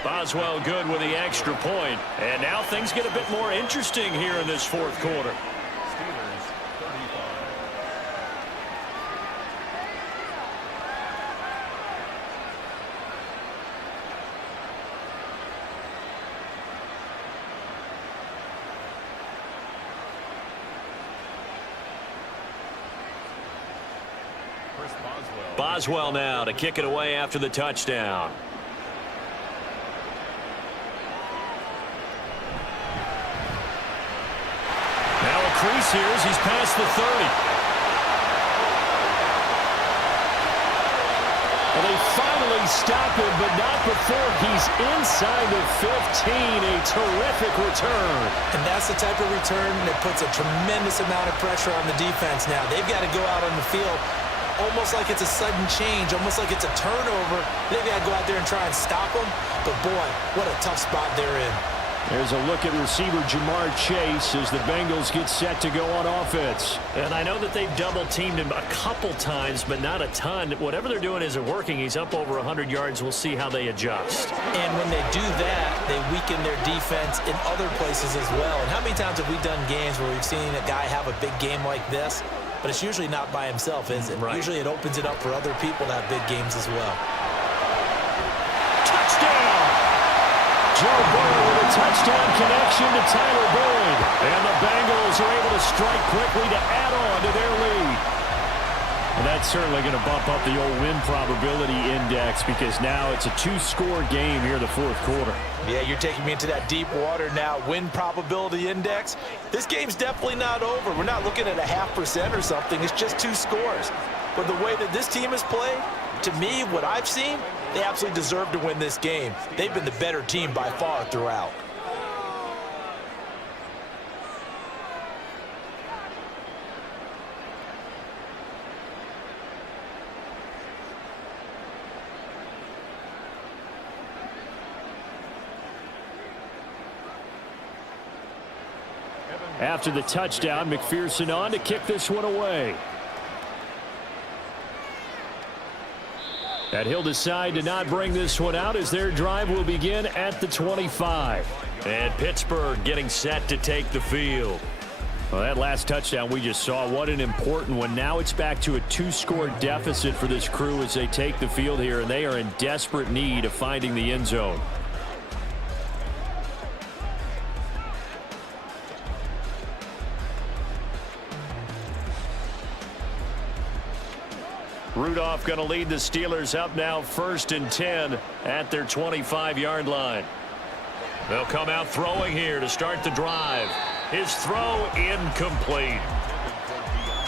Boswell good with the extra point. And now things get a bit more interesting here in this 4th quarter. Steelers 35. Boswell now to kick it away after the touchdown. Crease here as he's past the 30. Well, they finally stop him, but not before he's inside the 15. A terrific return. And that's the type of return that puts a tremendous amount of pressure on the defense now. They've got to go out on the field almost like it's a sudden change, almost like it's a turnover. They've got to go out there and try and stop them. But, boy, what a tough spot they're in. There's a look at receiver Jamar Chase as the Bengals get set to go on offense. And I know that they've double-teamed him a couple times, but not a ton. Whatever they're doing isn't working. He's up over 100 yards. We'll see how they adjust. And when they do that, they weaken their defense in other places as well. And how many times have we done games where we've seen a guy have a big game like this? But it's usually not by himself, is it? Right. Usually it opens it up for other people to have big games as well. Touchdown! Joe Burrow with a touchdown connection to Tyler Boyd. And the Bengals are able to strike quickly to add on to their lead. Well, that's certainly going to bump up the old win probability index because now it's a 2-score game here in the fourth quarter. Yeah, you're taking me into that deep water now. Win probability index. This game's definitely not over. We're not looking at a 0.5% or something. It's just 2 scores. But the way that this team has played, to me, what I've seen, they absolutely deserve to win this game. They've been the better team by far throughout. After the touchdown, McPherson on to kick this one away. And he'll decide to not bring this one out as their drive will begin at the 25. And Pittsburgh getting set to take the field. Well, that last touchdown we just saw, what an important one. Now it's back to a 2-score deficit for this crew as they take the field here, and they are in desperate need of finding the end zone. Rudolph going to lead the Steelers up now 1st and 10 at their 25-yard line. They'll come out throwing here to start the drive. His throw incomplete.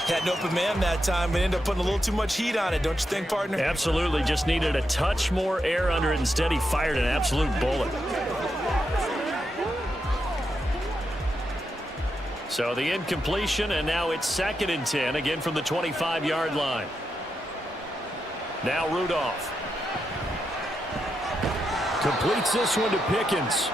Had an open man that time, but ended up putting a little too much heat on it, don't you think, partner? Absolutely. Just needed a touch more air under it. Instead, he fired an absolute bullet. So the incompletion, and now it's 2nd and 10, again from the 25-yard line. Now Rudolph. Completes this one to Pickens.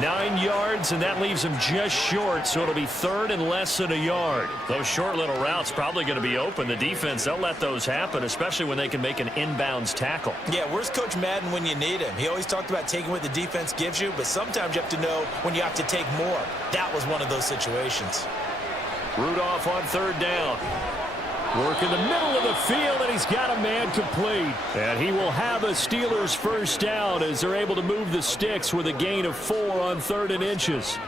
9 yards, and that leaves him just short, so it'll be 3rd and less than a yard. Those short little routes probably going to be open. The defense, they'll let those happen, especially when they can make an inbounds tackle. Yeah, where's Coach Madden when you need him? He always talked about taking what the defense gives you, but sometimes you have to know when you have to take more. That was one of those situations. Rudolph on 3rd down. Work in the middle of the field, and he's got a man complete. And he will have a Steelers first down as they're able to move the sticks with a gain of 4 on 3rd and inches.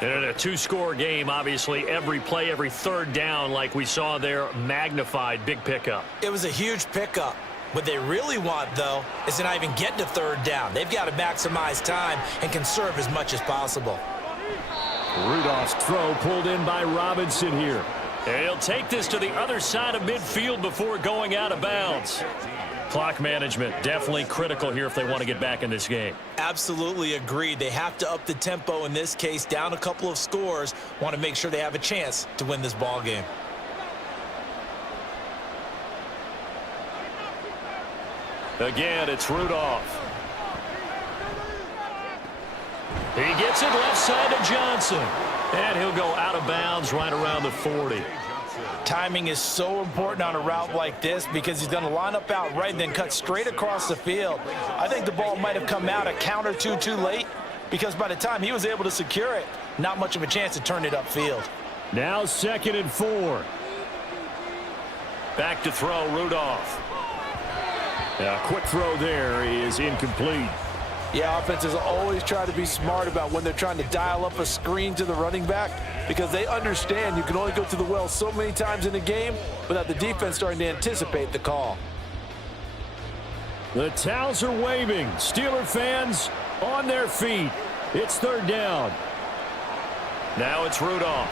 And in a 2-score game, obviously, every play, every 3rd down, like we saw there, magnified, big pickup. It was a huge pickup. What they really want, though, is to not even get to 3rd down. They've got to maximize time and conserve as much as possible. Rudolph's throw pulled in by Robinson here. And he'll take this to the other side of midfield before going out of bounds. Clock management definitely critical here if they want to get back in this game. Absolutely agreed. They have to up the tempo in this case, down a couple of scores. Want to make sure they have a chance to win this ball game. Again, it's Rudolph. He gets it left side to Johnson. And he'll go out of bounds right around the 40. Timing is so important on a route like this because he's going to line up out right and then cut straight across the field. I think the ball might have come out a count or two too late because by the time he was able to secure it, not much of a chance to turn it upfield. Now 2nd and 4. Back to throw, Rudolph. A quick throw there is incomplete. Yeah, offenses always try to be smart about when they're trying to dial up a screen to the running back because they understand you can only go to the well so many times in a game without the defense starting to anticipate the call. The towels are waving. Steeler fans on their feet. It's 3rd down. Now it's Rudolph.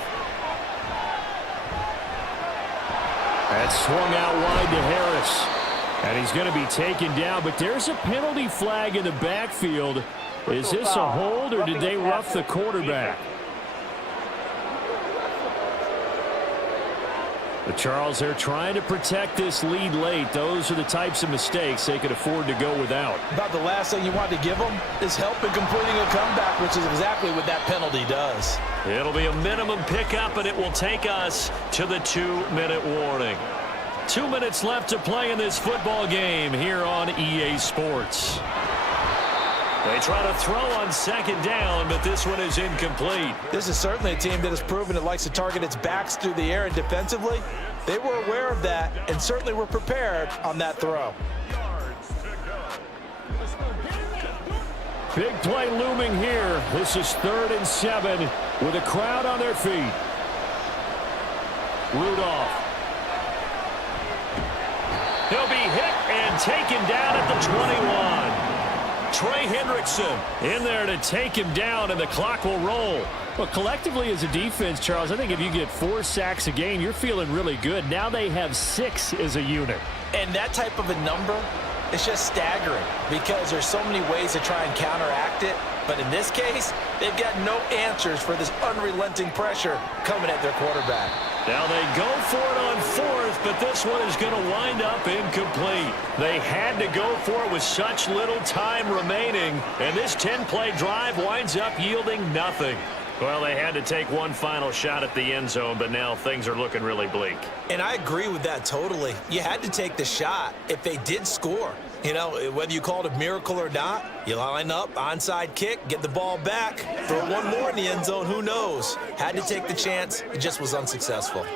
That's swung out wide to Harris. And he's going to be taken down, but there's a penalty flag in the backfield. Is this a hold, or did they rough the quarterback? The Charles, they're trying to protect this lead late. Those are the types of mistakes they could afford to go without. About the last thing you want to give them is help in completing a comeback, which is exactly what that penalty does. It'll be a minimum pickup, and it will take us to the 2-minute warning. 2 minutes left to play in this football game here on EA Sports. They try to throw on 2nd down, but this one is incomplete. This is certainly a team that has proven it likes to target its backs through the air and defensively. They were aware of that and certainly were prepared on that throw. Big play looming here. This is 3rd and 7 with a crowd on their feet. Rudolph. He'll be hit and taken down at the 21. Trey Hendrickson in there to take him down, and the clock will roll. Well, collectively as a defense, Charles, I think if you get 4 sacks a game, you're feeling really good. Now they have 6 as a unit. And that type of a number, it's just staggering because there's so many ways to try and counteract it. But in this case, they've got no answers for this unrelenting pressure coming at their quarterback. Now they go for it on 4th, but this one is going to wind up incomplete. They had to go for it with such little time remaining, and this 10-play drive winds up yielding nothing. Well, they had to take one final shot at the end zone, but now things are looking really bleak. And I agree with that totally. You had to take the shot if they did score. You know, whether you call it a miracle or not, you line up, onside kick, get the ball back, throw one more in the end zone, who knows? Had to take the chance, it just was unsuccessful.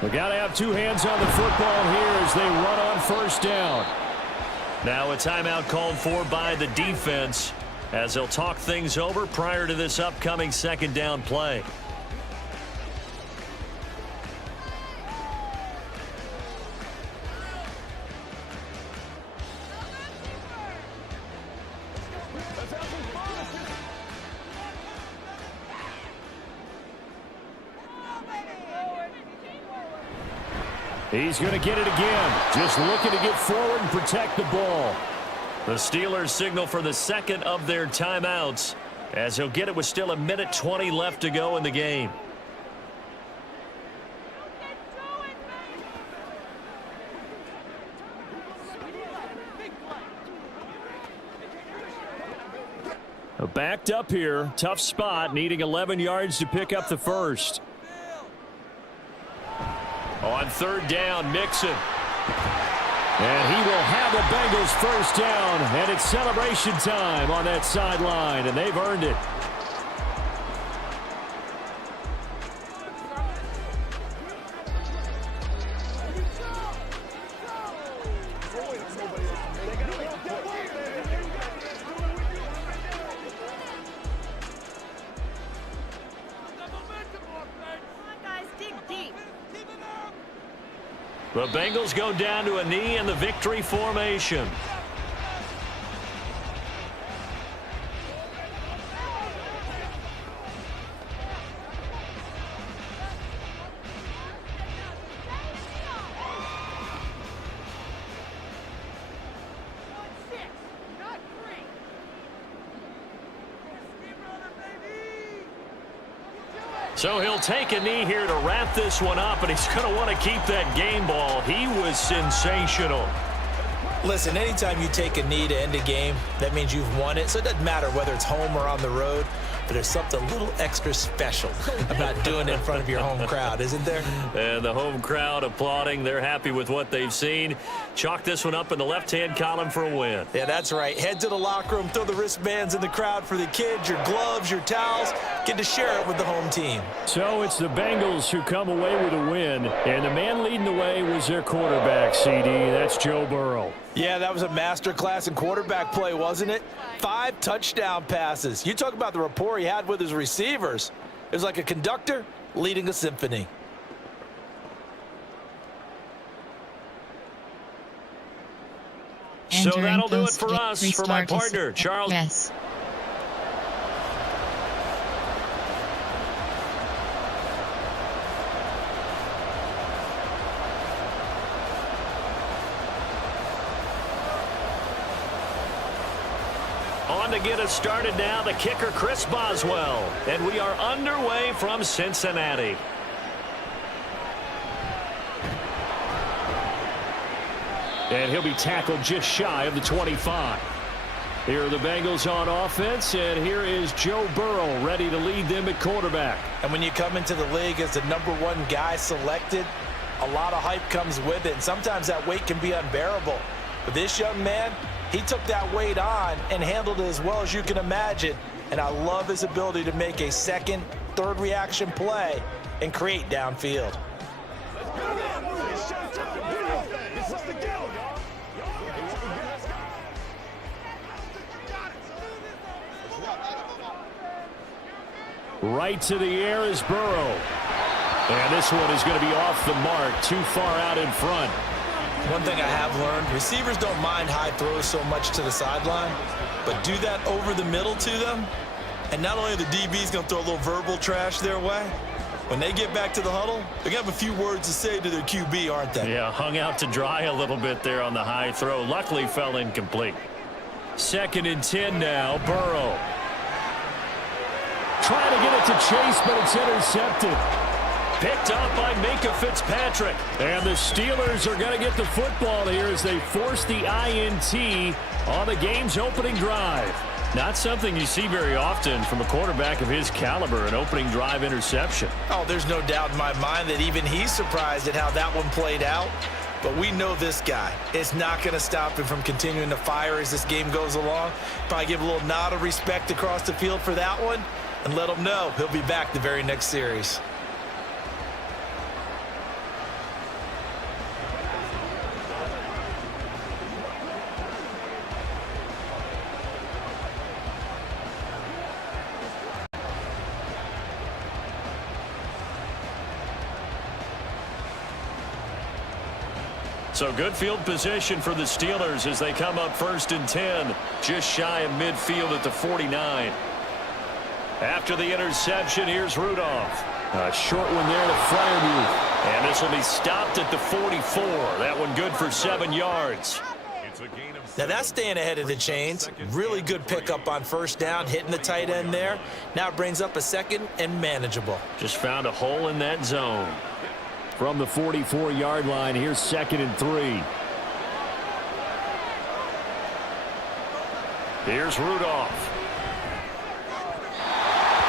We got to have 2 hands on the football here as they run on 1st down. Now a timeout called for by the defense as they'll talk things over prior to this upcoming 2nd down play. He's going to get it again. Just looking to get forward and protect the ball. The Steelers signal for the 2nd of their timeouts as he'll get it with still 1:20 left to go in the game. Backed up here. Tough spot. Needing 11 yards to pick up the 1st. On 3rd down, Mixon. And he will have the Bengals 1st down, and it's celebration time on that sideline, and they've earned it. The Bengals go down to a knee in the victory formation. So he'll take a knee here to wrap this one up, and he's going to want to keep that game ball. He was sensational. Listen, anytime you take a knee to end a game, that means you've won it. So it doesn't matter whether it's home or on the road, but there's something a little extra special about doing it in front of your home crowd, isn't there? And the home crowd applauding. They're happy with what they've seen. Chalk this one up in the left-hand column for a win. Yeah, that's right. Head to the locker room, throw the wristbands in the crowd for the kids, your gloves, your towels. Get to share it with the home team. So it's the Bengals who come away with a win, and the man leading the way was their quarterback, CD. That's Joe Burrow. Yeah, that was a masterclass in quarterback play, wasn't it? 5 touchdown passes. You talk about the rapport he had with his receivers. It was like a conductor leading a symphony. So that'll do it for us. For my partner, Charles. Yes. On to get us started now, the kicker, Chris Boswell. And we are underway from Cincinnati. And he'll be tackled just shy of the 25. Here are the Bengals on offense, and here is Joe Burrow ready to lead them at quarterback. And when you come into the league as the #1 guy selected, a lot of hype comes with it. And sometimes that weight can be unbearable. But this young man, he took that weight on and handled it as well as you can imagine. And I love his ability to make a second, third reaction play and create downfield. Right to the air is Burrow. And this one is going to be off the mark, too far out in front. One thing I have learned, receivers don't mind high throws so much to the sideline, but do that over the middle to them, and not only are the DBs going to throw a little verbal trash their way, when they get back to the huddle, they're going to have a few words to say to their QB, aren't they? Yeah, hung out to dry a little bit there on the high throw. Luckily fell incomplete. 2nd and 10 now, Burrow. Trying to get it to Chase, but it's intercepted. Picked up by Minka Fitzpatrick. And the Steelers are going to get the football here as they force the INT on the game's opening drive. Not something you see very often from a quarterback of his caliber, an opening drive interception. Oh, there's no doubt in my mind that even he's surprised at how that one played out. But we know this guy is not going to stop him from continuing to fire as this game goes along. Probably give a little nod of respect across the field for that one and let him know he'll be back the very next series. So good field position for the Steelers as they come up 1st and 10, just shy of midfield at the 49. After the interception, here's Rudolph. A short one there to Freiermuth. And this will be stopped at the 44. That one good for 7 yards. It's a gain of Now that's staying ahead of the chains. Really good pickup on 1st down, hitting the tight end there. Now it brings up a 2nd and manageable. Just found a hole in that zone. From the 44-yard line, here's 2nd and 3. Here's Rudolph.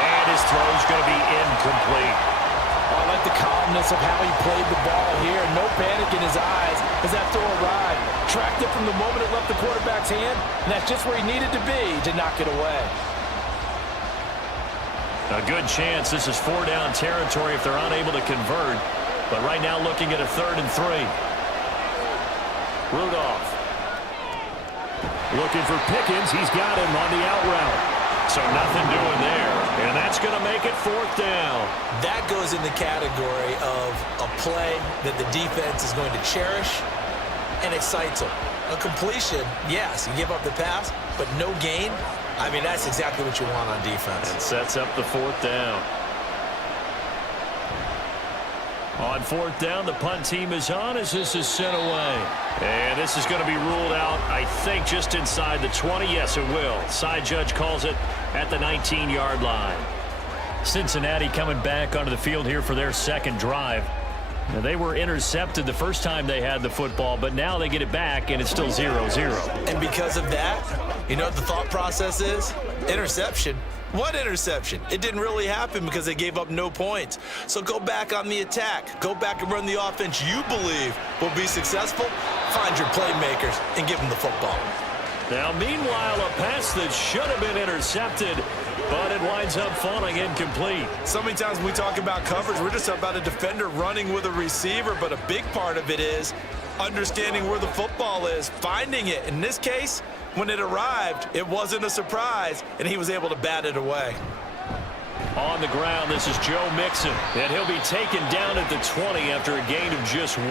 And his throw's going to be incomplete. I like the calmness of how he played the ball here. No panic in his eyes as that throw arrived. Tracked it from the moment it left the quarterback's hand, and that's just where he needed to be to knock it away. A good chance this is 4-down territory if they're unable to convert. But right now looking at a 3rd and 3. Rudolph. Looking for Pickens. He's got him on the out route. So nothing doing there. And that's going to make it 4th down. That goes in the category of a play that the defense is going to cherish and excites them. A completion, yes, you give up the pass, but no gain. I mean, that's exactly what you want on defense. And sets up the 4th down. On 4th down, the punt team is on as this is sent away. And this is going to be ruled out, I think, just inside the 20. Yes, it will. Side judge calls it at the 19-yard line. Cincinnati coming back onto the field here for their 2nd drive. Now, they were intercepted the first time they had the football, but now they get it back, and it's still 0-0. And because of that, you know what the thought process is? Interception. What interception? It didn't really happen because they gave up no points. So go back on the attack. Go back and run the offense you believe will be successful. Find your playmakers and give them the football. Now, meanwhile, a pass that should have been intercepted, but it winds up falling incomplete. So many times when we talk about coverage, we're just about a defender running with a receiver, but a big part of it is understanding where the football is, finding it. In this case, when it arrived, it wasn't a surprise, and he was able to bat it away. On the ground, this is Joe Mixon, and he'll be taken down at the 20 after a gain of just 1.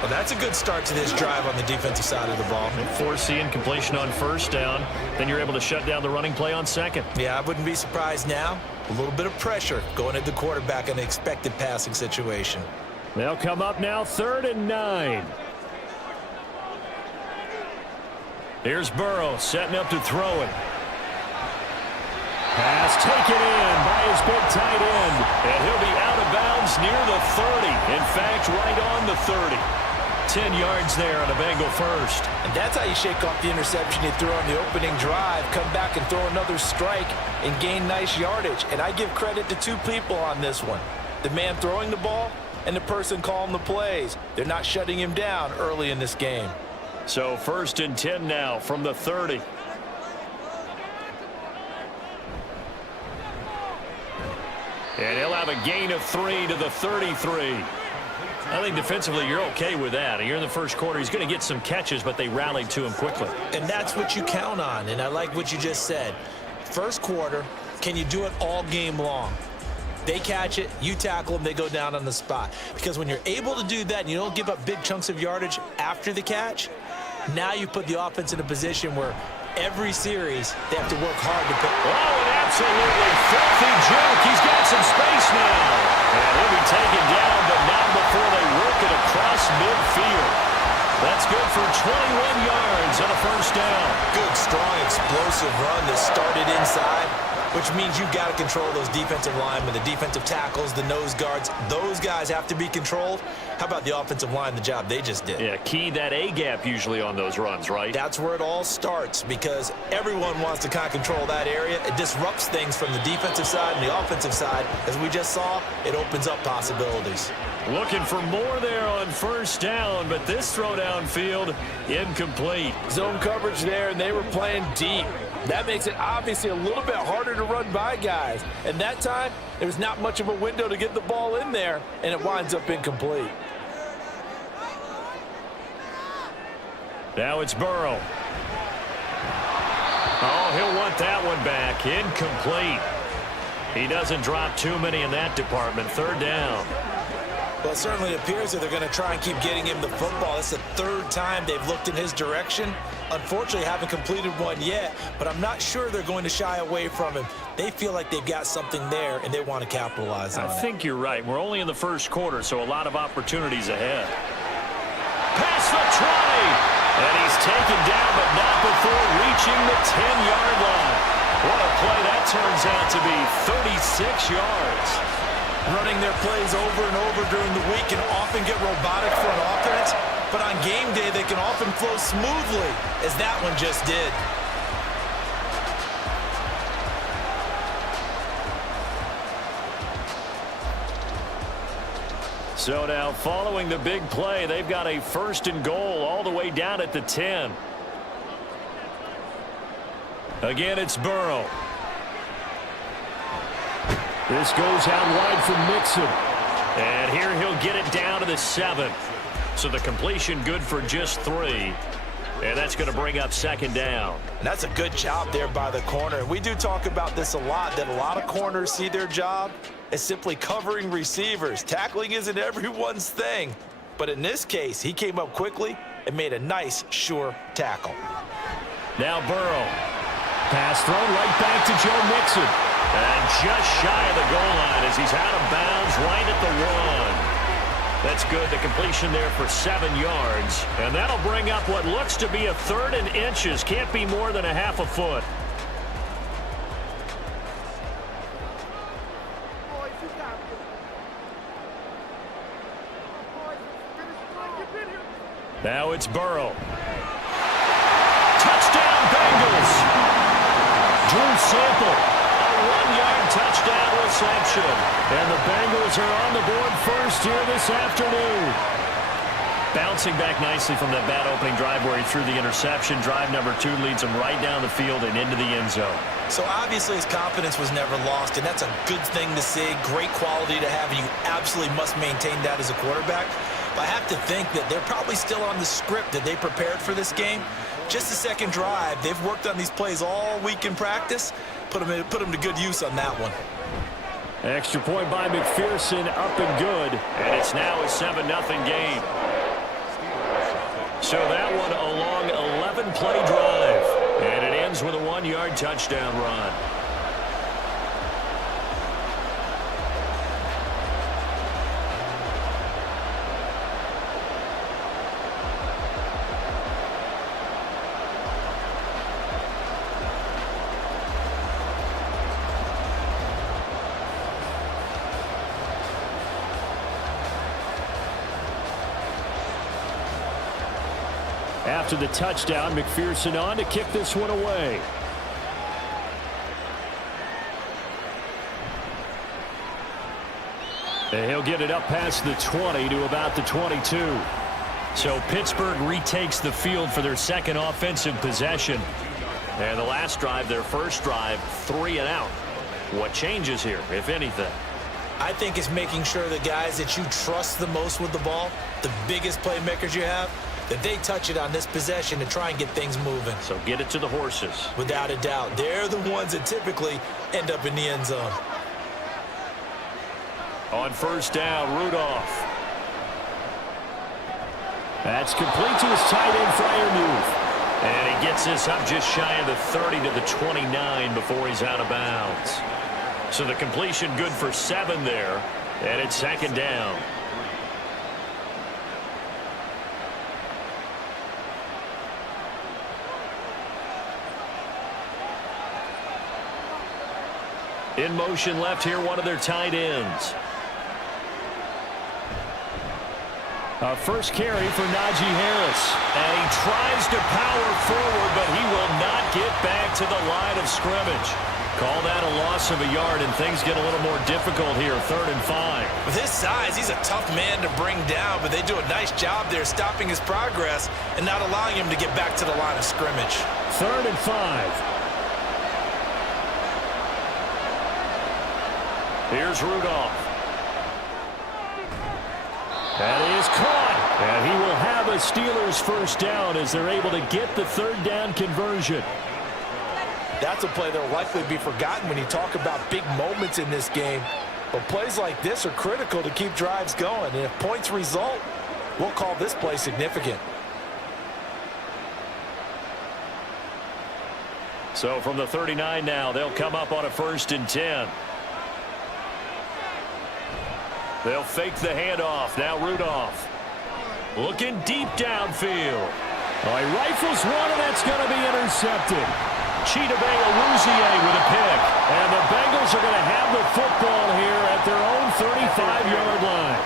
Well, that's a good start to this drive on the defensive side of the ball. Force the incompletion on 1st down, then you're able to shut down the running play on 2nd. Yeah, I wouldn't be surprised now. A little bit of pressure going at the quarterback in an expected passing situation. They'll come up now 3rd and 9. Here's Burrow setting up to throw it. Pass taken in by his big tight end. And he'll be out of bounds near the 30. In fact, right on the 30. 10 yards there on a Bengal first. And that's how you shake off the interception you threw on the opening drive, come back and throw another strike and gain nice yardage. And I give credit to 2 people on this one. The man throwing the ball and the person calling the plays. They're not shutting him down early in this game. So 1st and 10 now from the 30. And he'll have a gain of 3 to the 33. I think defensively you're okay with that. You're in the first quarter. He's going to get some catches, but they rallied to him quickly. And that's what you count on, and I like what you just said. First quarter, can you do it all game long? They catch it, you tackle them, they go down on the spot. Because when you're able to do that and you don't give up big chunks of yardage after the catch, now you put the offense in a position where every series they have to work hard to pick. Oh, an absolutely filthy juke. He's got some space now. And he'll be taken down, but not before they work it across midfield. That's good for 21 yards on a first down. Good, strong, explosive run that started inside, which means you've got to control those defensive linemen, the defensive tackles, the nose guards. Those guys have to be controlled. How about the offensive line, the job they just did? Yeah, key that A-gap usually on those runs, right? That's where it all starts because everyone wants to kind of control that area. It disrupts things from the defensive side and the offensive side. As we just saw, it opens up possibilities. Looking for more there on first down, but this throw downfield incomplete. Zone coverage there, and they were playing deep. That makes it obviously a little bit harder to run by guys. And that time, there was not much of a window to get the ball in there, and it winds up incomplete. Now it's Burrow. Oh, he'll want that one back. Incomplete. He doesn't drop too many in that department. Third down. Well, it certainly appears that they're going to try and keep getting him the football. It's the third time they've looked in his direction. Unfortunately, haven't completed one yet, but I'm not sure they're going to shy away from him. They feel like they've got something there, and they want to capitalize on it. I think you're right. We're only in the first quarter, so a lot of opportunities ahead. Past the 20. And he's taken down, but not before reaching the 10-yard line. What a play that turns out to be, 36 yards. Running their plays over and over during the week can often get robotic for an offense, but on game day they can often flow smoothly, as that one just did. So now following the big play, they've got a first and goal all the way down at the 10. Again, it's Burrow. This goes out wide for Mixon. And here he'll get it down to the 7. So the completion good for just 3. And that's going to bring up second down. And that's a good job there by the corner. We do talk about this a lot, that a lot of corners see their job as simply covering receivers. Tackling isn't everyone's thing. But in this case, he came up quickly and made a nice, sure tackle. Now Burrow. Pass thrown right back to Joe Mixon. And just shy of the goal line as he's out of bounds right at the 1. That's good. The completion there for 7 yards. And that'll bring up what looks to be a 3rd and inches. Can't be more than a half a foot. Now it's Burrow. Touchdown Bengals. Drew Sample. A 1-yard touchdown reception. And the Bengals are on the board first here this afternoon. Bouncing back nicely from that bad opening drive where he threw the interception. Drive number 2 leads him right down the field and into the end zone. So obviously his confidence was never lost, and that's a good thing to see. Great quality to have, and you absolutely must maintain that as a quarterback. But I have to think that they're probably still on the script that they prepared for this game. Just the second drive. They've worked on these plays all week in practice. Put them to good use on that one. Extra point by McPherson, up and good. And it's now a 7-0 game. So that one a long 11-play drive. And it ends with a 1-yard touchdown run. After the touchdown, McPherson on to kick this one away. And he'll get it up past the 20 to about the 22. So Pittsburgh retakes the field for their second offensive possession. And the last drive, their first drive, 3 and out. What changes here, if anything? I think it's making sure the guys that you trust the most with the ball, the biggest playmakers you have, that they touch it on this possession to try and get things moving. So get it to the horses. Without a doubt. They're the ones that typically end up in the end zone. On first down, Rudolph. That's complete to his tight end, Freiermuth. And he gets this up just shy of the 30 to the 29 before he's out of bounds. So the completion good for 7 there, and it's second down. In motion left here, one of their tight ends. First carry for Najee Harris. And he tries to power forward, but he will not get back to the line of scrimmage. Call that a loss of a yard, and things get a little more difficult here, 3rd and 5. With his size, he's a tough man to bring down, but they do a nice job there stopping his progress and not allowing him to get back to the line of scrimmage. 3rd and 5. Here's Rudolph. That is caught. And he will have a Steelers first down as they're able to get the 3rd down conversion. That's a play that will likely be forgotten when you talk about big moments in this game. But plays like this are critical to keep drives going. And if points result, we'll call this play significant. So from the 39 now, they'll come up on a 1st and 10. They'll fake the handoff. Now Rudolph. Looking deep downfield. Oh, he rifles one, and that's going to be intercepted. Chidobe Awuzie with a pick. And the Bengals are going to have the football here at their own 35-yard line.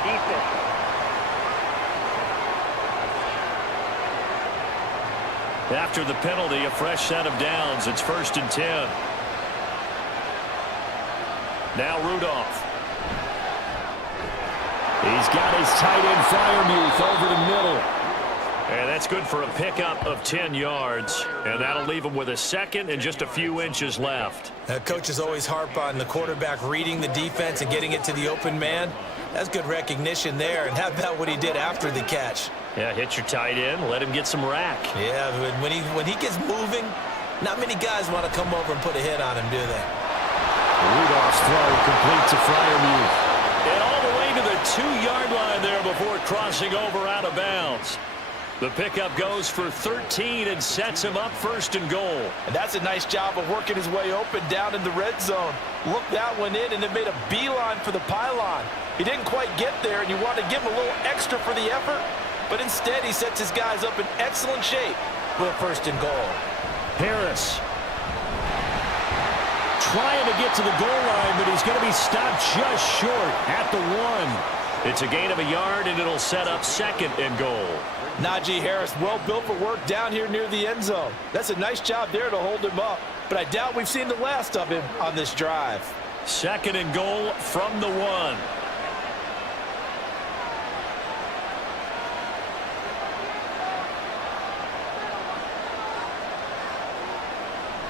After the penalty, a fresh set of downs. It's 1st and 10. Now Rudolph. He's got his tight end Freiermuth over the middle. And that's good for a pickup of 10 yards. And that'll leave him with a 2nd and just a few inches left. Coaches always harp on the quarterback reading the defense and getting it to the open man. That's good recognition there. And how about what he did after the catch? Yeah, hit your tight end, let him get some rack. Yeah, when he gets moving, not many guys want to come over and put a hit on him, do they? Rudolph's throw complete to Freiermuth. And all the way to the 2-yard line there before crossing over out of bounds. The pickup goes for 13 and sets him up 1st and goal. And that's a nice job of working his way open down in the red zone. Looked that one in and then made a beeline for the pylon. He didn't quite get there, and you want to give him a little extra for the effort. But instead, he sets his guys up in excellent shape with a 1st and goal. Harris trying to get to the goal line, but he's going to be stopped just short at the 1. It's a gain of a yard, and it'll set up 2nd and goal. Najee Harris, well built for work down here near the end zone. That's a nice job there to hold him up, but I doubt we've seen the last of him on this drive. 2nd and goal from the 1.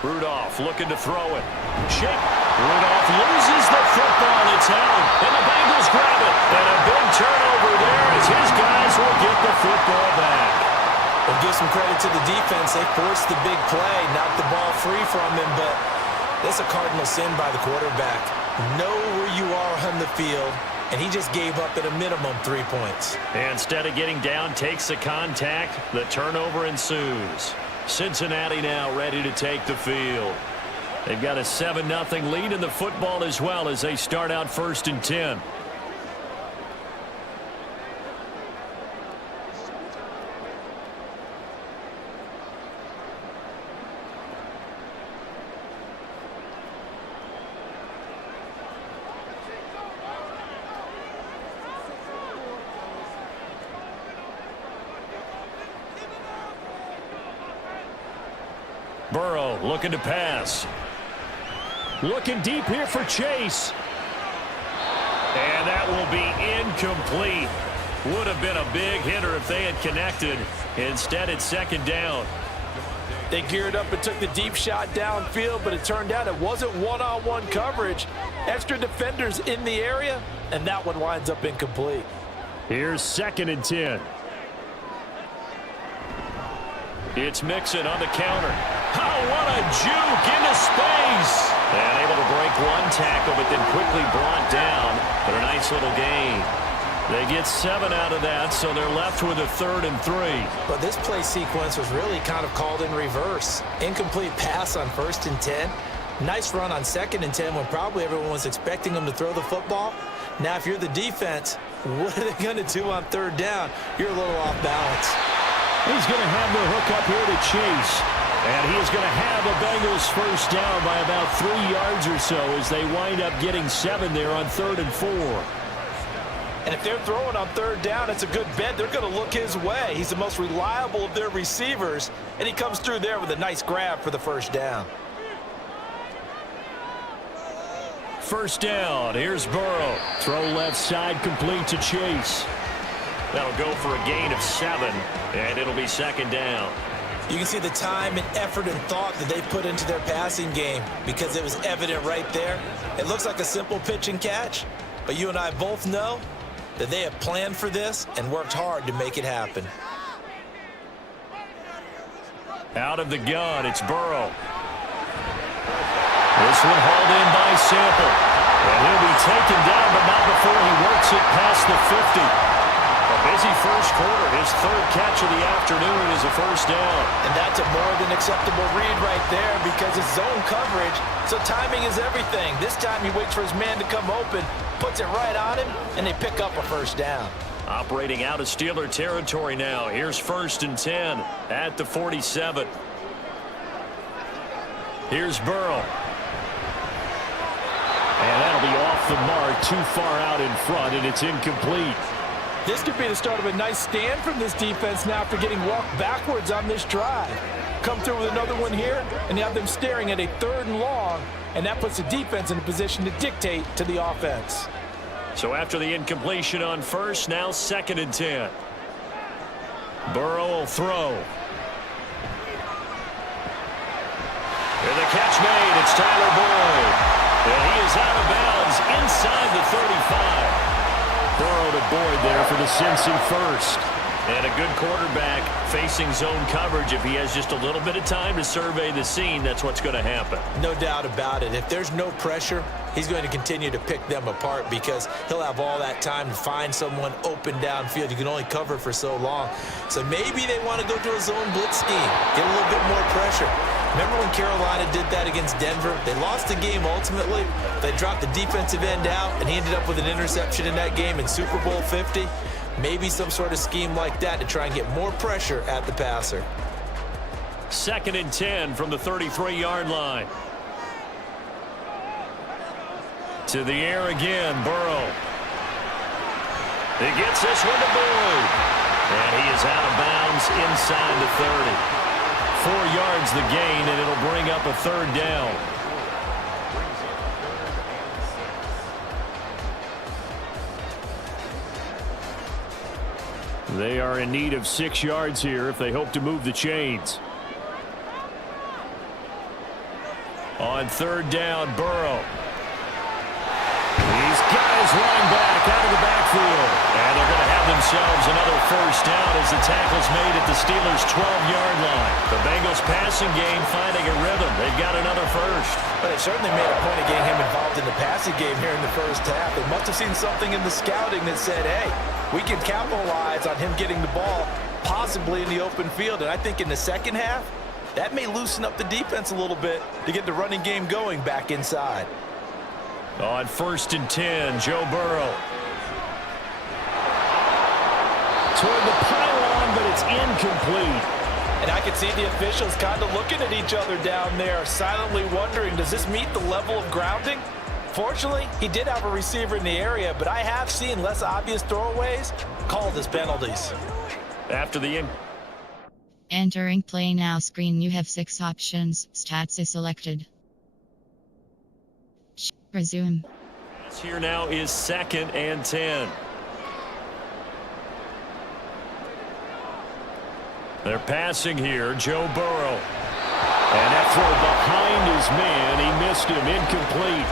Rudolph looking to throw it. Rudolph loses the football. It's held, and the Bengals grab it. And a big turnover there as his guys will get the football back. We'll give some credit to the defense. They forced the big play, knocked the ball free from him, but that's a cardinal sin by the quarterback. Know where you are on the field, and he just gave up at a minimum 3 points. And instead of getting down, takes the contact. The turnover ensues. Cincinnati now ready to take the field. They've got a 7-0 lead in the football as well as they start out 1st and 10. Burrow looking to pass. Looking deep here for Chase. And that will be incomplete. Would have been a big hitter if they had connected. Instead, it's 2nd down. They geared up and took the deep shot downfield, but it turned out it wasn't one-on-one coverage. Extra defenders in the area, and that one winds up incomplete. Here's 2nd and 10. It's Mixon on the counter. Oh, what a juke into space. And able to break one tackle, but then quickly brought down. But a nice little gain. They get 7 out of that, so they're left with a 3rd and 3. But this play sequence was really kind of called in reverse. Incomplete pass on 1st and 10. Nice run on 2nd and 10 when probably everyone was expecting them to throw the football. Now, if you're the defense, what are they going to do on 3rd down? You're a little off balance. He's going to have the hook up here to Chase. And he is going to have a Bengals 1st down by about 3 yards or so as they wind up getting 7 there on 3rd and 4. And if they're throwing on 3rd down, it's a good bet. They're going to look his way. He's the most reliable of their receivers, and he comes through there with a nice grab for the 1st down. 1st down. Here's Burrow. Throw left side complete to Chase. That'll go for a gain of 7, and it'll be 2nd down. You can see the time and effort and thought that they put into their passing game because it was evident right there. It looks like a simple pitch and catch, but you and I both know that they have planned for this and worked hard to make it happen. Out of the gun, it's Burrow. This one hauled in by Sample. And he'll be taken down, but not before he works it past the 50. A busy first quarter. His 3rd catch of the afternoon is a 1st down. And that's a more than acceptable read right there because it's zone coverage, so timing is everything. This time he waits for his man to come open, puts it right on him, and they pick up a 1st down. Operating out of Steeler territory now. Here's 1st and 10 at the 47. Here's Burrow. And that'll be off the mark, too far out in front, and it's incomplete. This could be the start of a nice stand from this defense now after getting walked backwards on this drive. Come through with another one here, and you have them staring at a 3rd and long, and that puts the defense in a position to dictate to the offense. So after the incompletion on 1st, now 2nd and 10. Burrow will throw. And the catch made. It's Tyler Boyd. And he is out of bounds inside the 35. Burrow to Boyd there for the Cincy 1st. And a good quarterback facing zone coverage. If he has just a little bit of time to survey the scene, that's what's going to happen. No doubt about it. If there's no pressure, he's going to continue to pick them apart because he'll have all that time to find someone open downfield. You can only cover for so long. So maybe they want to go to a zone blitz scheme, get a little bit more pressure. Remember when Carolina did that against Denver? They lost the game ultimately. They dropped the defensive end out, and he ended up with an interception in that game in Super Bowl 50. Maybe some sort of scheme like that to try and get more pressure at the passer. 2nd and 10 from the 33-yard line. To the air again, Burrow. He gets this one to Boyd. And he is out of bounds inside the 30. 4 yards the gain, and it'll bring up a 3rd down. They are in need of 6 yards here if they hope to move the chains. On 3rd down, Burrow. He's got his running back out of the backfield. And they're going to have themselves another 1st down as the tackle's made at the Steelers' 12-yard line. The Bengals passing game finding a rhythm. They've got another 1st. But they certainly made a point of getting him involved in the passing game here in the 1st half. They must have seen something in the scouting that said, hey, we can capitalize on him getting the ball possibly in the open field. And I think in the 2nd half, that may loosen up the defense a little bit to get the running game going back inside. On 1st and 10, Joe Burrow. Toward the pylon, but it's incomplete. And I can see the officials kind of looking at each other down there, silently wondering, does this meet the level of grounding? Fortunately, he did have a receiver in the area, but I have seen less obvious throwaways called as penalties. After the Entering Play Now screen, you have 6 options. Stats is selected. Resume. Here now is 2nd and 10. They're passing here. Joe Burrow. And that throw behind his man, he missed him, incomplete.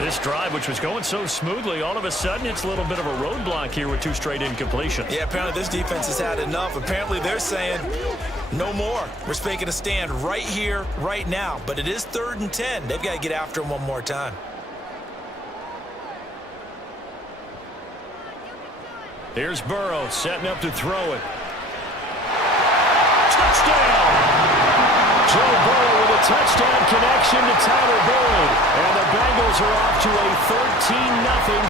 This drive, which was going so smoothly, all of a sudden it's a little bit of a roadblock here with 2 straight incompletions. Yeah, apparently this defense has had enough. Apparently they're saying no more. We're making a stand right here, right now. But it is 3rd and 10. They've got to get after him one more time. Here's Burrow setting up to throw it. Touchdown! Joe Burrow with a touchdown connection to Tyler Boyd. And the Bengals are off to a 13-0